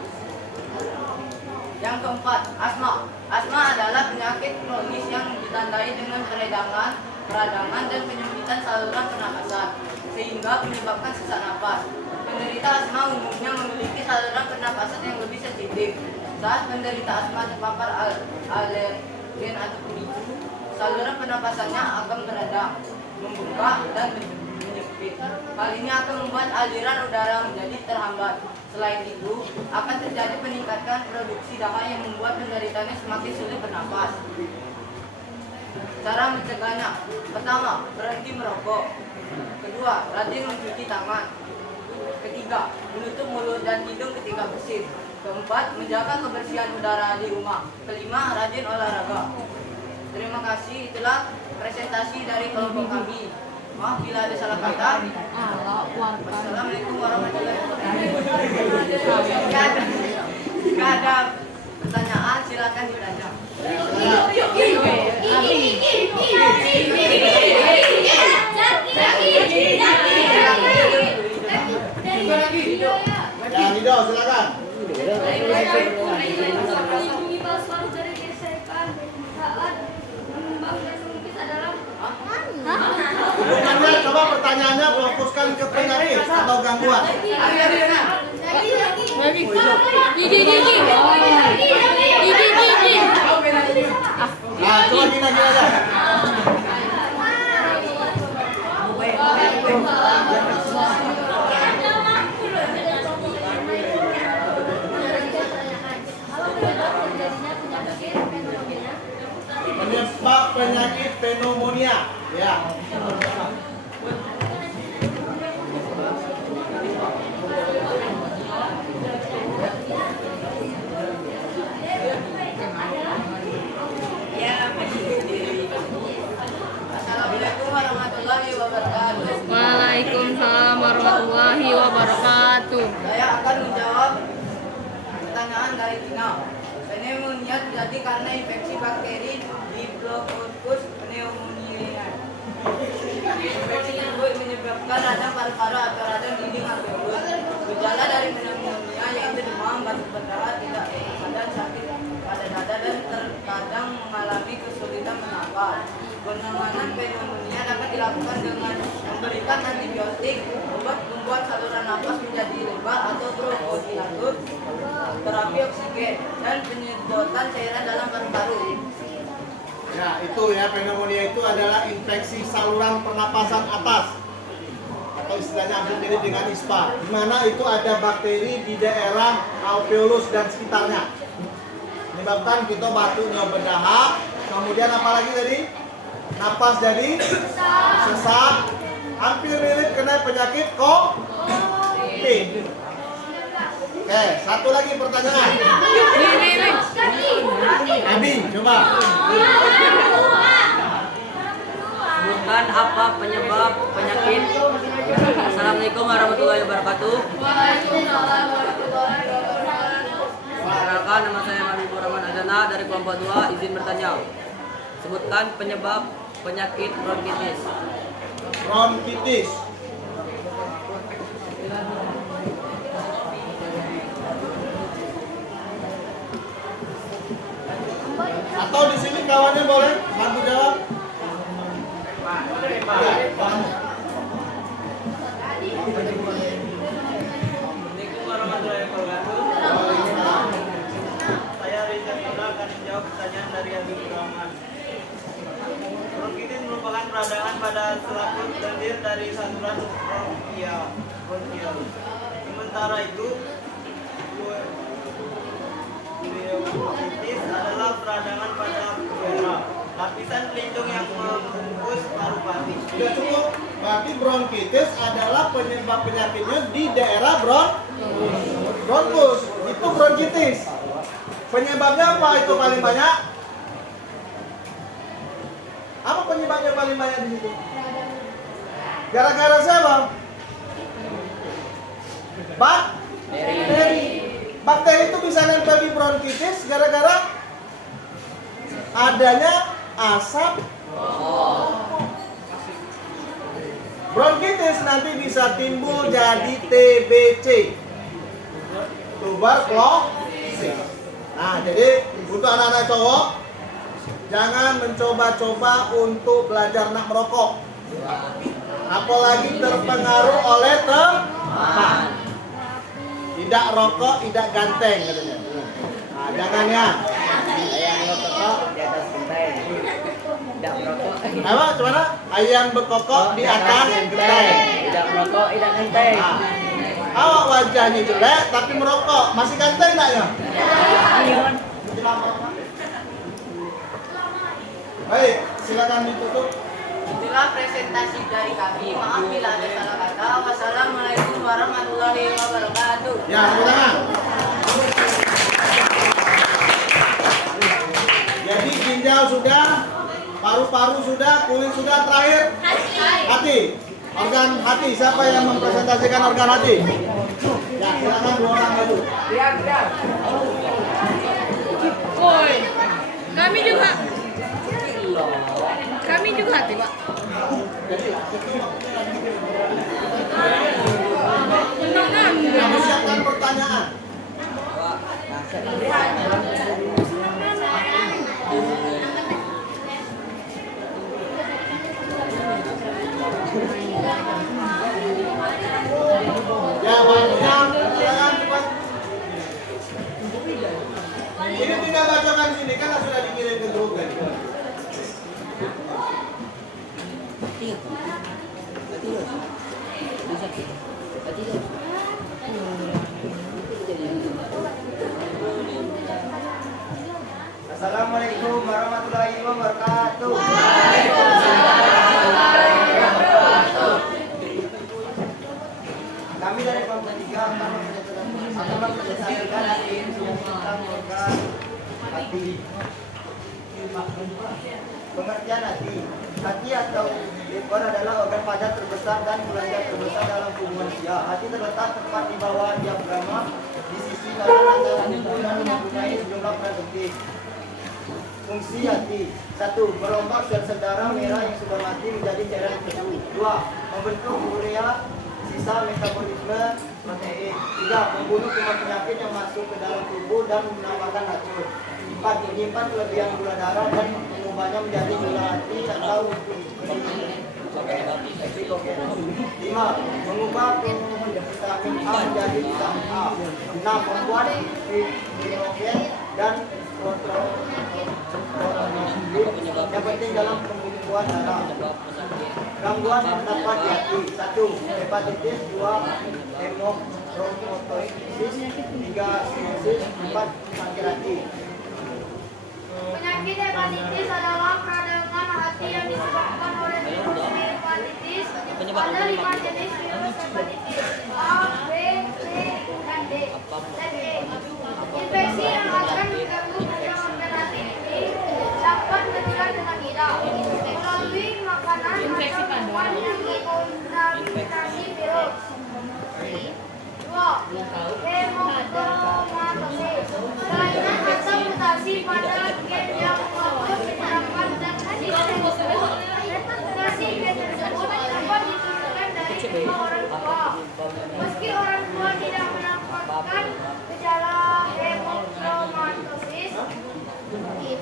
Yang keempat, asma. Asma adalah penyakit kronis yang ditandai dengan peradangan dan penyempitan saluran pernapasan, sehingga menyebabkan sesak napas. Penderita asma umumnya memiliki saluran pernapasan yang lebih sensitif. Saat penderita asma terpapar alergen atau pemicu, saluran pernapasannya akan meradang, membuka, dan menyempit. Hal ini akan membuat aliran udara menjadi terhambat. Selain itu, akan terjadi peningkatan produksi dahak yang membuat penderitanya semakin sulit bernapas. Cara mencegahnya: pertama, berhenti merokok. Kedua, rajin mencuci tangan. Ketiga, menutup mulut dan hidung ketika bersin. Keempat, menjaga kebersihan udara di rumah. Kelima, rajin olahraga. Terima kasih, itulah presentasi dari kelompok kami. Maaf bila ada salah kata. Wassalamualaikum warahmatullahi wabarakatuh. Jika ada pertanyaan, silakan ditanya. Ya, Rido, silakan. Mengibas paru dari gesekan saat mengembang dan mengukis adalah Bukannya, coba pertanyaannya fokuskan ke penyakit atau gangguan. Nah, coba gini aja. Penyebab penyakit pneumonia, ya. Assalamualaikum warahmatullahi wabarakatuh. Waalaikumsalam warahmatullahi wabarakatuh. Saya akan menjawab pertanyaan dari Tina. Pneumonia terjadi karena infeksi bakteri Diplococcus pneumoniae. Infeksi tersebut menyebabkan radang paru-paru atau radang dinding alveolus. Gejala dari pneumonia yaitu demam, batuk berdarah, tidak enak dan sakit pada dada dan terkadang mengalami kesulitan bernafas. Penanganan pneumonia dapat dilakukan dengan memberikan antibiotik, obat membuat saluran napas menjadi lebar atau bronchodilator, terapi oksigen, dan penyedotan cairan dalam paru-paru. Ya, itu ya, pneumonia itu adalah infeksi saluran pernapasan atas atau istilahnya hampir mirip dengan ISPA, di mana itu ada bakteri di daerah alveolus dan sekitarnya, menyebabkan kita batuk, berdahak, kemudian apalagi tadi napas jadi sesak, hampir mirip kena penyakit COVID. Oke, satu lagi pertanyaan. Abi, coba. Sebutkan apa penyebab penyakit. Assalamualaikum warahmatullahi wabarakatuh. Waalaikumsalam warahmatullahi wabarakatuh. Perkenalkan, nama saya Habibur Rahman Azana dari kelompok 2, izin bertanya. Sebutkan penyebab penyakit bronkitis. Bronkitis. Atau di sini kawannya boleh bantu jawab. Assalamualaikum warahmatullahi wabarakatuh. Saya Richard Indra akan menjawab pertanyaan dari Habibur Rahman. Bronkitis merupakan peradangan pada selaput lendir dari saluran bronkial. Sementara itu, bronkitis adalah peradangan pada pleura, lapisan pelindung yang membungkus paru-paru. Sudah cukup. Berarti bronkitis adalah penyebab penyakitnya di daerah bronkus. Itu bronkitis. Penyebabnya apa itu paling banyak? Apa penyebabnya paling banyak di situ? Gara-gara siapa? Bakteri. Bakteri itu bisa nempel di bronkitis gara-gara adanya asap. Bronkitis nanti bisa timbul jadi TBC, tuberkulosis. Nah, jadi untuk anak-anak cowok jangan mencoba-coba untuk belajar nak merokok, apalagi terpengaruh oleh teman. Tidak rokok, tidak ganteng katanya. Nah, jangan ya. Ayam berkokok di atas genteng. Tidak merokok. Apa? Gimana? Ayam berkokok di atas genteng. Tidak merokok, tidak genteng. Nah, awak wajahnya jelek tapi merokok, masih ganteng enggak ya? Baik, silakan ditutup. Itulah presentasi dari kami. Maaf bila ada salah kata. Wassalamualaikum warahmatullahi wabarakatuh. Ya, tepuk tangan. Jadi ginjal sudah, paru-paru sudah, kulit sudah, terakhir hati. Organ hati, siapa yang mempresentasikan organ hati? Ya, silakan 2 orang maju. Woi, kami juga. Kami juga hati, Pak. Kamu siapkan pertanyaan. Ya, waktunya silakan cepat. Ini tinggal bacakan sini kan sudah dikirim ke grup tadi. Assalamualaikum warahmatullahi wabarakatuh. Kami dari kelompok 3 akan mempresentasikan hari ini tentang organ hati. Pengertian hati. Hati atau liver adalah organ padat terbesar dan kelenjar terbesar dalam tubuh manusia. Hati terletak tepat di bawah diafragma di sisi kanan antara tubuh dan mempunyai sejumlah peran penting. Fungsi hati: 1. Merombak sel-sel darah merah yang sudah mati menjadi cairan tisu. 2. Membentuk urea sisa metabolisme protein. 3. Membunuh kuman penyakit yang masuk ke dalam tubuh dan menambahkan racun. 4. Menyimpan kelebihan gula darah dan mengubahnya menjadi gula hati atau Lima, mengubah vitamin A menjadi vitamin A. 6. Membuat glikogen dan protein. yang penting dalam pembukuan darah. Gangguan yang terdapat di hati: 1. Hepatitis, 2. Hemochromatosis, 3. Cirrhosis, 4. Kanker hati. Penyakit hepatitis adalah peradangan hati yang disebabkan oleh virus hepatitis. Ada 5 jenis virus hepatitis: A, B, C, dan D. Dan E. Infeksi yang akan mengganggu kerja organ hati ini dapat menular dengan hidap melalui makanan atau minuman yang dikontaminasi virus. 2. Hemochromatosis, kelainan atau mutasi pada gen yang membuat penerapan mutasi gen tersebut dapat diturunkan dari kedua orang tua. Meski orang tua tidak menampakkan gejala hemochromatosis, Cirrhosis.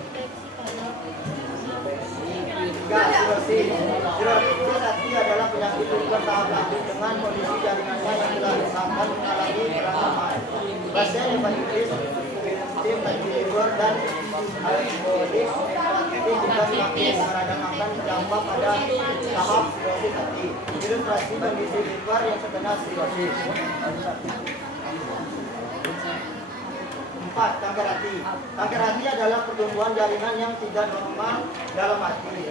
Cirrhosis hati adalah penyakit liver tahap lanjut dengan kondisi jaringannya yang telah disahkan mengalami keragaman. Pasien hepatitis, tim anti liver dan alkoholik ini juga semakin meradangkan dampak pada tahap cirrhosis hati. Ilustrasi kondisi liver yang terkena cirrhosis. 4. Kanker hati. Kanker hati adalah pertumbuhan jaringan yang tidak normal dalam hati,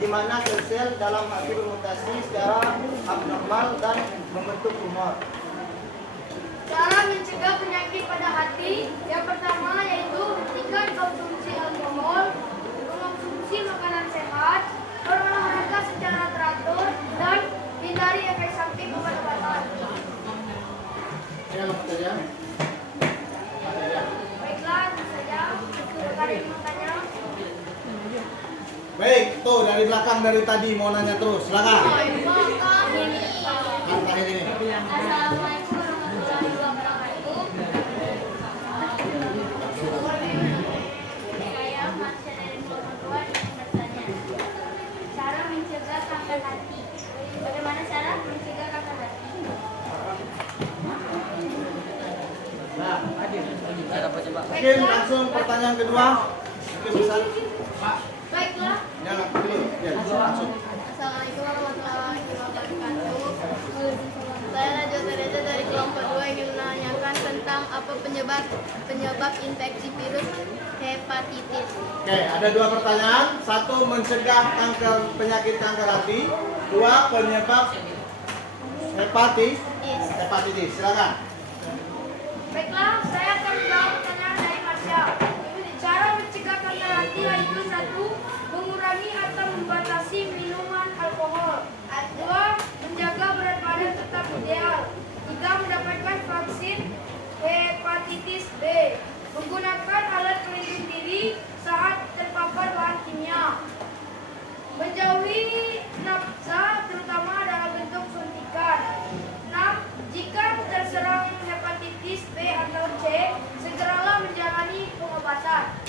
di mana sel-sel dalam hati bermutasi secara abnormal dan membentuk tumor. cara mencegah penyakit pada hati yang pertama yaitu hentikan konsumsi alkohol, mengonsumsi makanan sehat, berolahraga secara teratur, dan hindari efek samping obat-obatan. Baiklah, itu saja rekan yang bertanya. Baik, tuh dari belakang dari tadi mau nanya terus, silakan. Kan terakhir ini. Assalamualaikum warahmatullahi wabarakatuh. Saya Marsha dari Kelompok 2 ingin bertanya. Cara mencegah kanker hati. Bagaimana cara mencegah kanker hati? Nah, mungkin langsung pertanyaan kedua. Mungkin bisa. Baiklah. Ya, dulu. Ya, langsung. Assalamualaikum warahmatullahi wabarakatuh. Saya Najwa Tereza dari kelompok 2 ingin menanyakan tentang apa penyebab infeksi virus hepatitis. Oke, ada dua pertanyaan. Satu, mencegah penyakit kanker hati. Dua, penyebab hepatitis. Silakan. Baiklah, saya akan menjawab pertanyaan dari Marsha. Cara mencegah kanker hati yaitu 1. Mengurangi atau membatasi minuman alkohol. 2. Menjaga berat badan tetap ideal. 3. Mendapatkan vaksin hepatitis B. Menggunakan alat pelindung diri saat terpapar bahan kimia. Menjauhi nafsa terutama dalam bentuk suntikan. 6. Jika terserang hepatitis B atau C, segeralah menjalani pengobatan.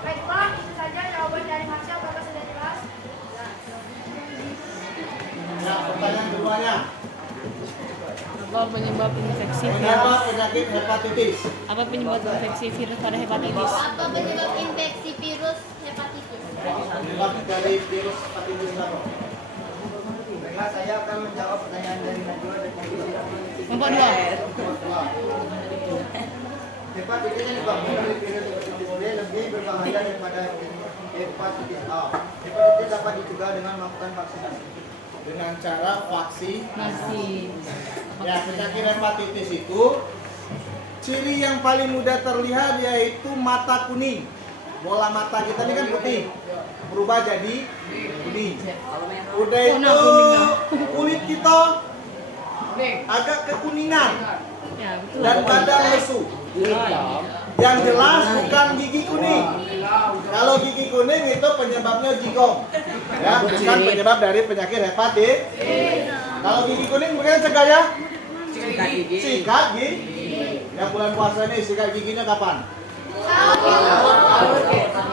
Baiklah, itu saja jawaban dari Marsha. Apakah sudah jelas? Ya, pertanyaan keduanya. Apa penyebab infeksi Penyebab virus? penyakit hepatitis. Apa penyebab infeksi virus pada hepatitis? Apa penyebab infeksi virus hepatitis? Penyebab dari virus hepatitis apa? Baiklah, saya akan menjawab pertanyaan dari Najwa dan Kelompok 2. Hepatitis yang disebabkan oleh virus hepatitis B lebih berbahaya daripada hepatitis A. Hepatitis dapat dicegah dengan melakukan vaksinasi. Dengan cara vaksinasi. Masih. Ya, penyakit hepatitis itu ciri yang paling mudah terlihat yaitu mata kuning. Bola mata kita ini kan putih, berubah jadi kuning. Udah itu kulit kita agak kekuningan Ya, betul. dan badan lesu. Yang jelas bukan gigi kuning. Kalau gigi kuning itu penyebabnya jigong. Ya, bukan penyebab dari penyakit hepatitis. Kalau gigi kuning mungkin cegah ya? Sikat gigi. Ya, bulan puasa ini sikat giginya kapan?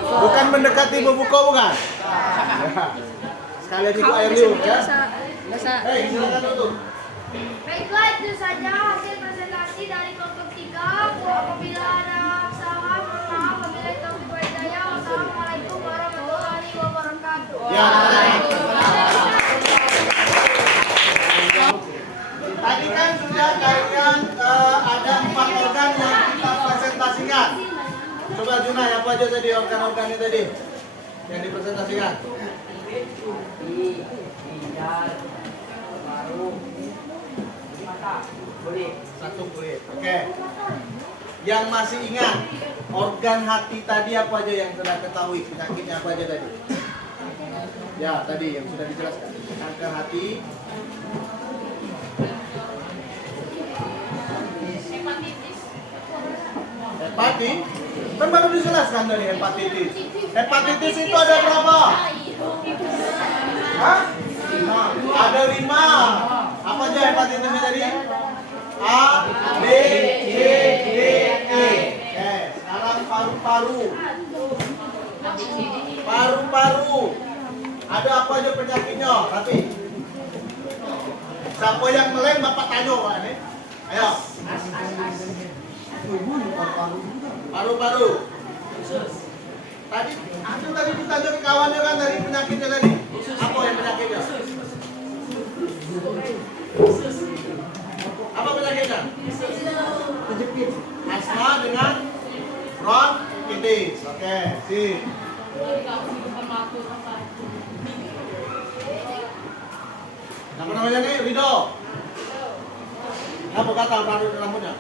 Bukan mendekati berbuka bukan? Ya. Sekalian itu air liur ya. Hei, silakan tutup. Baiklah, itu saja hasil presentasi dari kelompok 3. Apabila ada salah, mohon maaf. Wabillahi taufiq wal hidayah. Wassalamualaikum Ya, tadi kan sudah kalian ada 4 organ yang kita presentasikan. Coba Juna, apa aja tadi organ-organnya tadi yang dipresentasikan? Ginjal, paru, mata, kulit. Satu kulit. Oke. Yang masih ingat organ hati tadi apa aja yang sudah ketahui penyakitnya apa aja tadi? Ya, tadi yang sudah dijelaskan. Kanker hati. Hepatitis. Kan baru dijelaskan tadi hepatitis. Hepatitis itu ada berapa? Hah? 5. Ada 5. Apa aja hepatitisnya tadi? A, B, C, D, E. Oke, sekarang paru-paru. Paru-paru. Ada apa aja penyakitnya? Tapi siapa yang meleng Bapak tanya Pak ini? Ayo. Paru-paru. Tadi ditanya ke kawannya kan dari penyakitnya tadi. Apa yang penyakitnya? Apa penyakitnya? Asma dengan bronkitis. Oke, sip. Apa namanya nih? Rido. Apa kata baru rambutnya?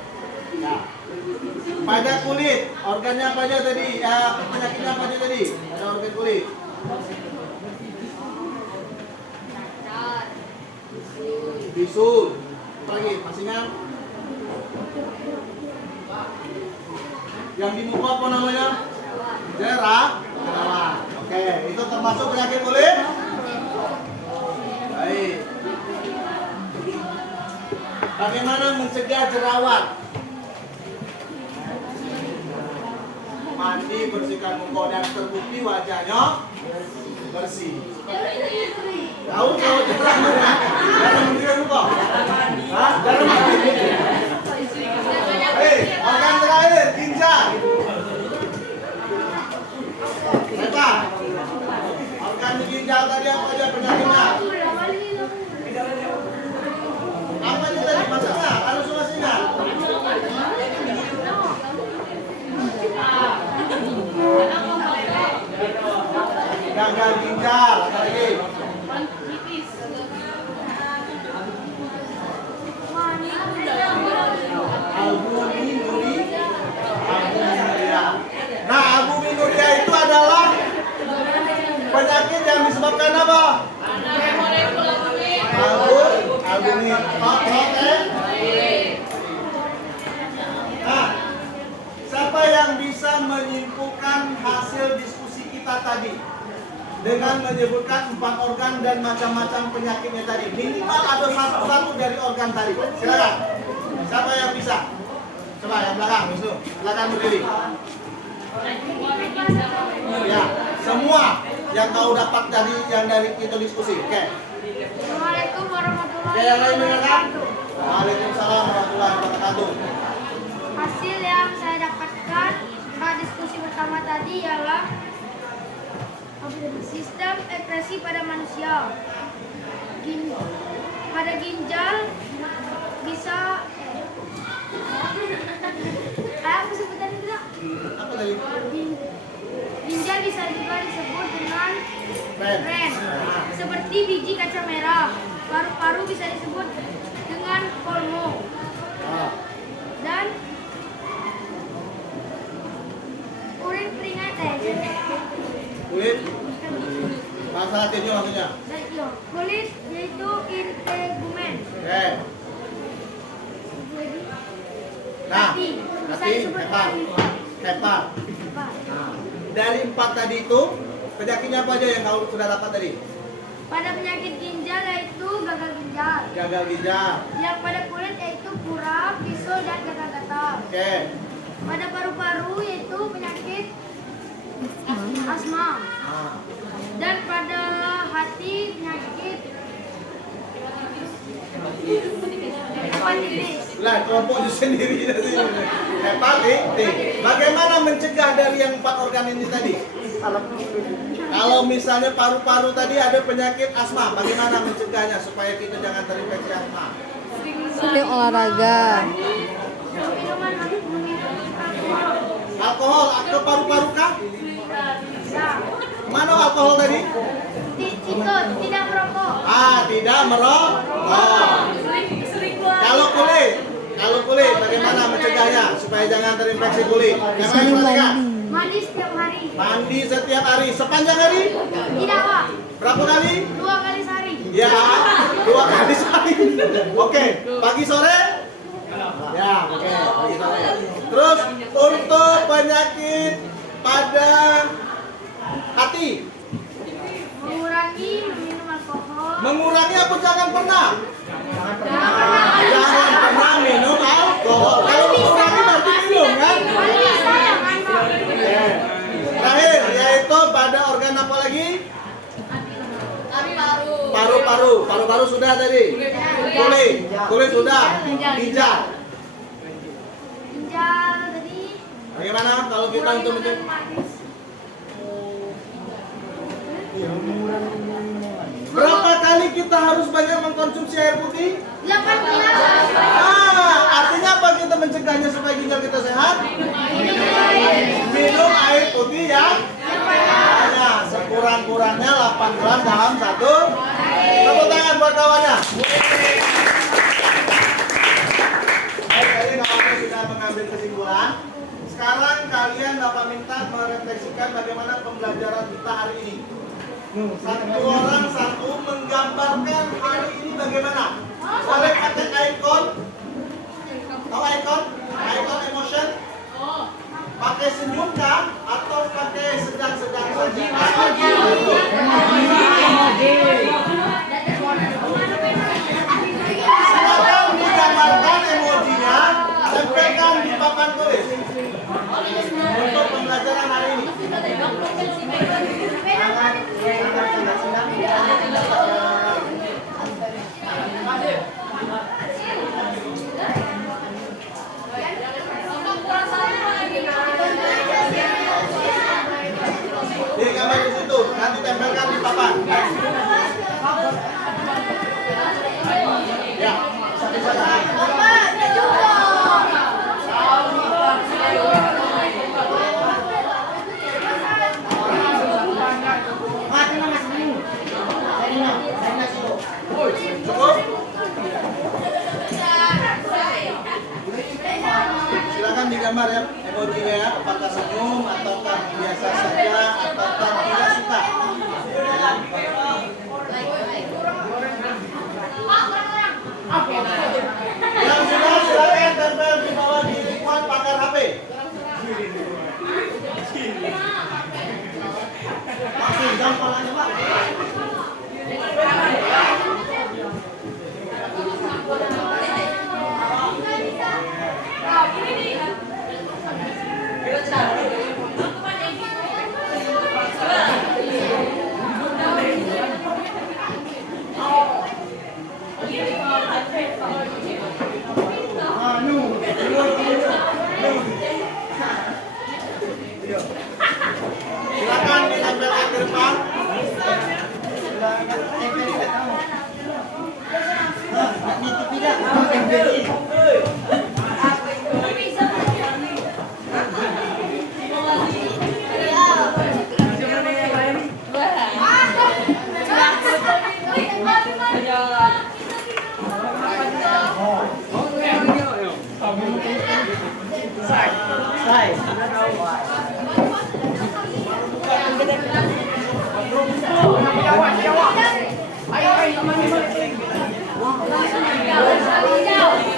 Ya. Pada kulit, organnya apa aja tadi? Penyakitnya apa aja tadi? Ada organ kulit. Bisul. Apa lagi? Masih ingat? Yang di muka apa namanya? Jerawat. Oke, itu termasuk penyakit kulit? Baik. Bagaimana mencegah jerawat? Mandi, bersihkan muka dan terbukti wajahnya bersih. Tahu jerawatnya? Jangan bersihkan muka. Hah? Jangan mandi. Hei, organ terakhir, ginjal. Apa? Organ ginjal tadi apa aja penyakitnya? Apa itu tadi maksudnya? Harus masih ingat. Gagal ginjal, apa lagi? Albuminuria. Nah, albuminuria itu adalah penyakit yang disebabkan apa? Albumin. Nah, siapa yang bisa menyimpulkan hasil diskusi kita tadi dengan menyebutkan 4 organ dan macam-macam penyakitnya tadi? Minimal ada satu dari organ tadi. Silakan. Siapa yang bisa? Coba yang belakang, Wisnu. Silakan berdiri. Ya, semua yang kau dapat dari kita diskusi. Oke. Assalamualaikum warahmatullahi Oke, yang lain dengarkan? wabarakatuh. Waalaikumsalam warahmatullahi wabarakatuh. Hasil yang saya dapatkan pada diskusi pertama tadi ialah sistem ekskresi pada manusia. Pada ginjal bisa aku sebutan itu tak? Apa tadi? Ginjal bisa juga disebut dengan Pen. pen, seperti biji kaca merah. Paru-paru bisa disebut dengan kolmo. Dan urin keringat Kulit. Bahasa Latinnya maksudnya. kulit yaitu integumen. Oke. Nah, Hati bisa hati, disebut hepat. Hepat. Nah, dari 4 tadi itu penyakitnya apa aja yang kau sudah dapat tadi? Pada penyakit ginjal yaitu gagal ginjal. Gagal ginjal. Yang pada kulit yaitu kuram, bisul, dan gatal-gatal. Oke. Pada paru-paru yaitu penyakit asma. Nah, Dan pada hati penyakit hepatitis. lah kelompoknya sendiri tadi. Hepatitis. Bagaimana mencegah dari yang 4 organ ini tadi? Kalau misalnya paru-paru tadi ada penyakit asma, bagaimana mencegahnya supaya kita jangan terinfeksi asma? Sering olahraga. Alkohol ke paru-paru kah? Mana alkohol tadi? Tidak merokok. Tidak merokok. Kalau kulit, bagaimana mencegahnya supaya jangan terinfeksi kulit? Sering Mandi setiap hari. Mandi setiap hari, sepanjang hari? Tidak, Pak. Berapa kali? 2 kali sehari. Ya, 2 kali sehari. Oke, pagi sore? Ya, oke, pagi sore. Terus untuk penyakit pada hati, Mengurangi minum alkohol. mengurangi apa jangan pernah? Jangan pernah minum alkohol. Kalau mengurangi berarti minum kan? Bisa ya, kan, Pak? Oke. Terakhir yaitu pada organ apa lagi? Paru-paru sudah tadi. Kulit sudah. Ginjal. Ginjal tadi. Bagaimana kalau kita untuk mencegah? Manis. Berapa kali kita harus banyak mengkonsumsi air putih? 8 gelas. Artinya apa kita mencegahnya supaya ginjal kita sehat? Minum air putih yang banyak. Sekurang-kurangnya 8 gelas dalam satu. Tepuk tangan buat kawannya. Baik, tadi kawannya sudah mengambil kesimpulan. Sekarang kalian Bapak minta merefleksikan bagaimana pembelajaran kita hari ini. Satu orang satu menggambarkan hari ini bagaimana. Boleh pakai icon. Tahu icon? Icon emotion. Pakai senyum kah? Atau pakai sedang-sedang saja? Silakan digambarkan emojinya, tempelkan di papan tulis untuk pembelajaran hari ini. Di gambar di situ, nanti tempelkan di papan. Ya, satu-satu. Cukup? Silakan digambar ya emojinya ya, apakah senyum ataukah biasa saja ataukah tidak suka. Yang sudah silakan tempel di bawah di lingkungan pagar HP. Masih gampang aja Pak. Silakan ditempelkan ke depan.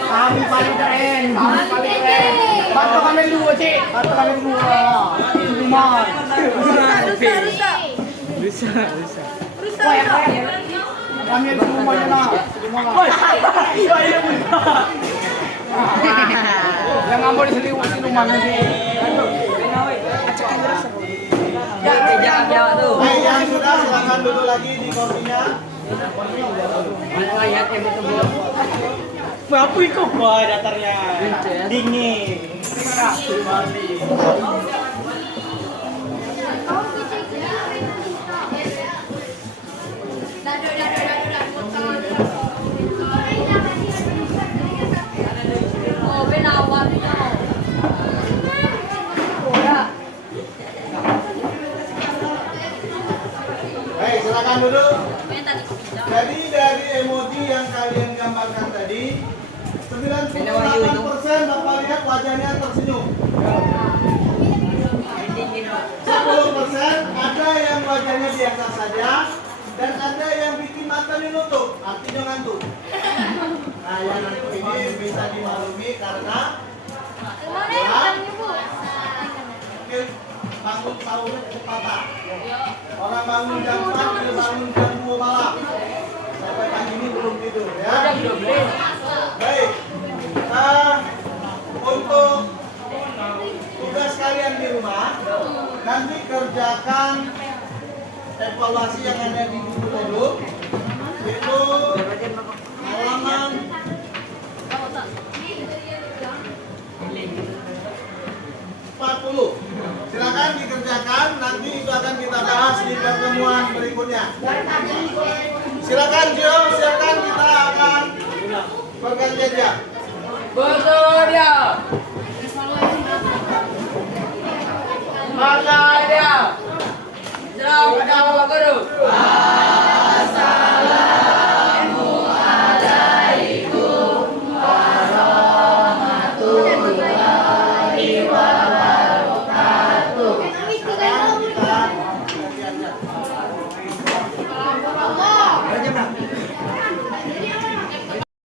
Kami paling keren. Bantu kami dua, Cik. Bantu kami dua. Rumah. Rusa. Kami ada rumahnya lah. Yang ngambil di sini rumahnya sih. Jangan jawab tuh. Baik, yang sudah silakan duduk lagi di kursinya. Ayat yang betul. Apa itu boy datarnya? Dingin. Kau 98% Bapak lihat wajahnya tersenyum. 10% ada yang wajahnya biasa saja dan ada yang bikin mata menutup, artinya ngantuk. Nah, yang ngantuk ini bisa dimaklumi karena mungkin bangun sahurnya patah. Orang bangun jam 4, dia bangun jam 2 malam. Sampai pagi ini belum tidur ya. Baik. Untuk tugas kalian di rumah, nanti kerjakan evaluasi yang ada di buku produk, itu halaman 40. Silakan dikerjakan, nanti itu akan kita bahas di pertemuan berikutnya. Silakan Jo, silakan kita akan berganti aja. Bersedia. Maka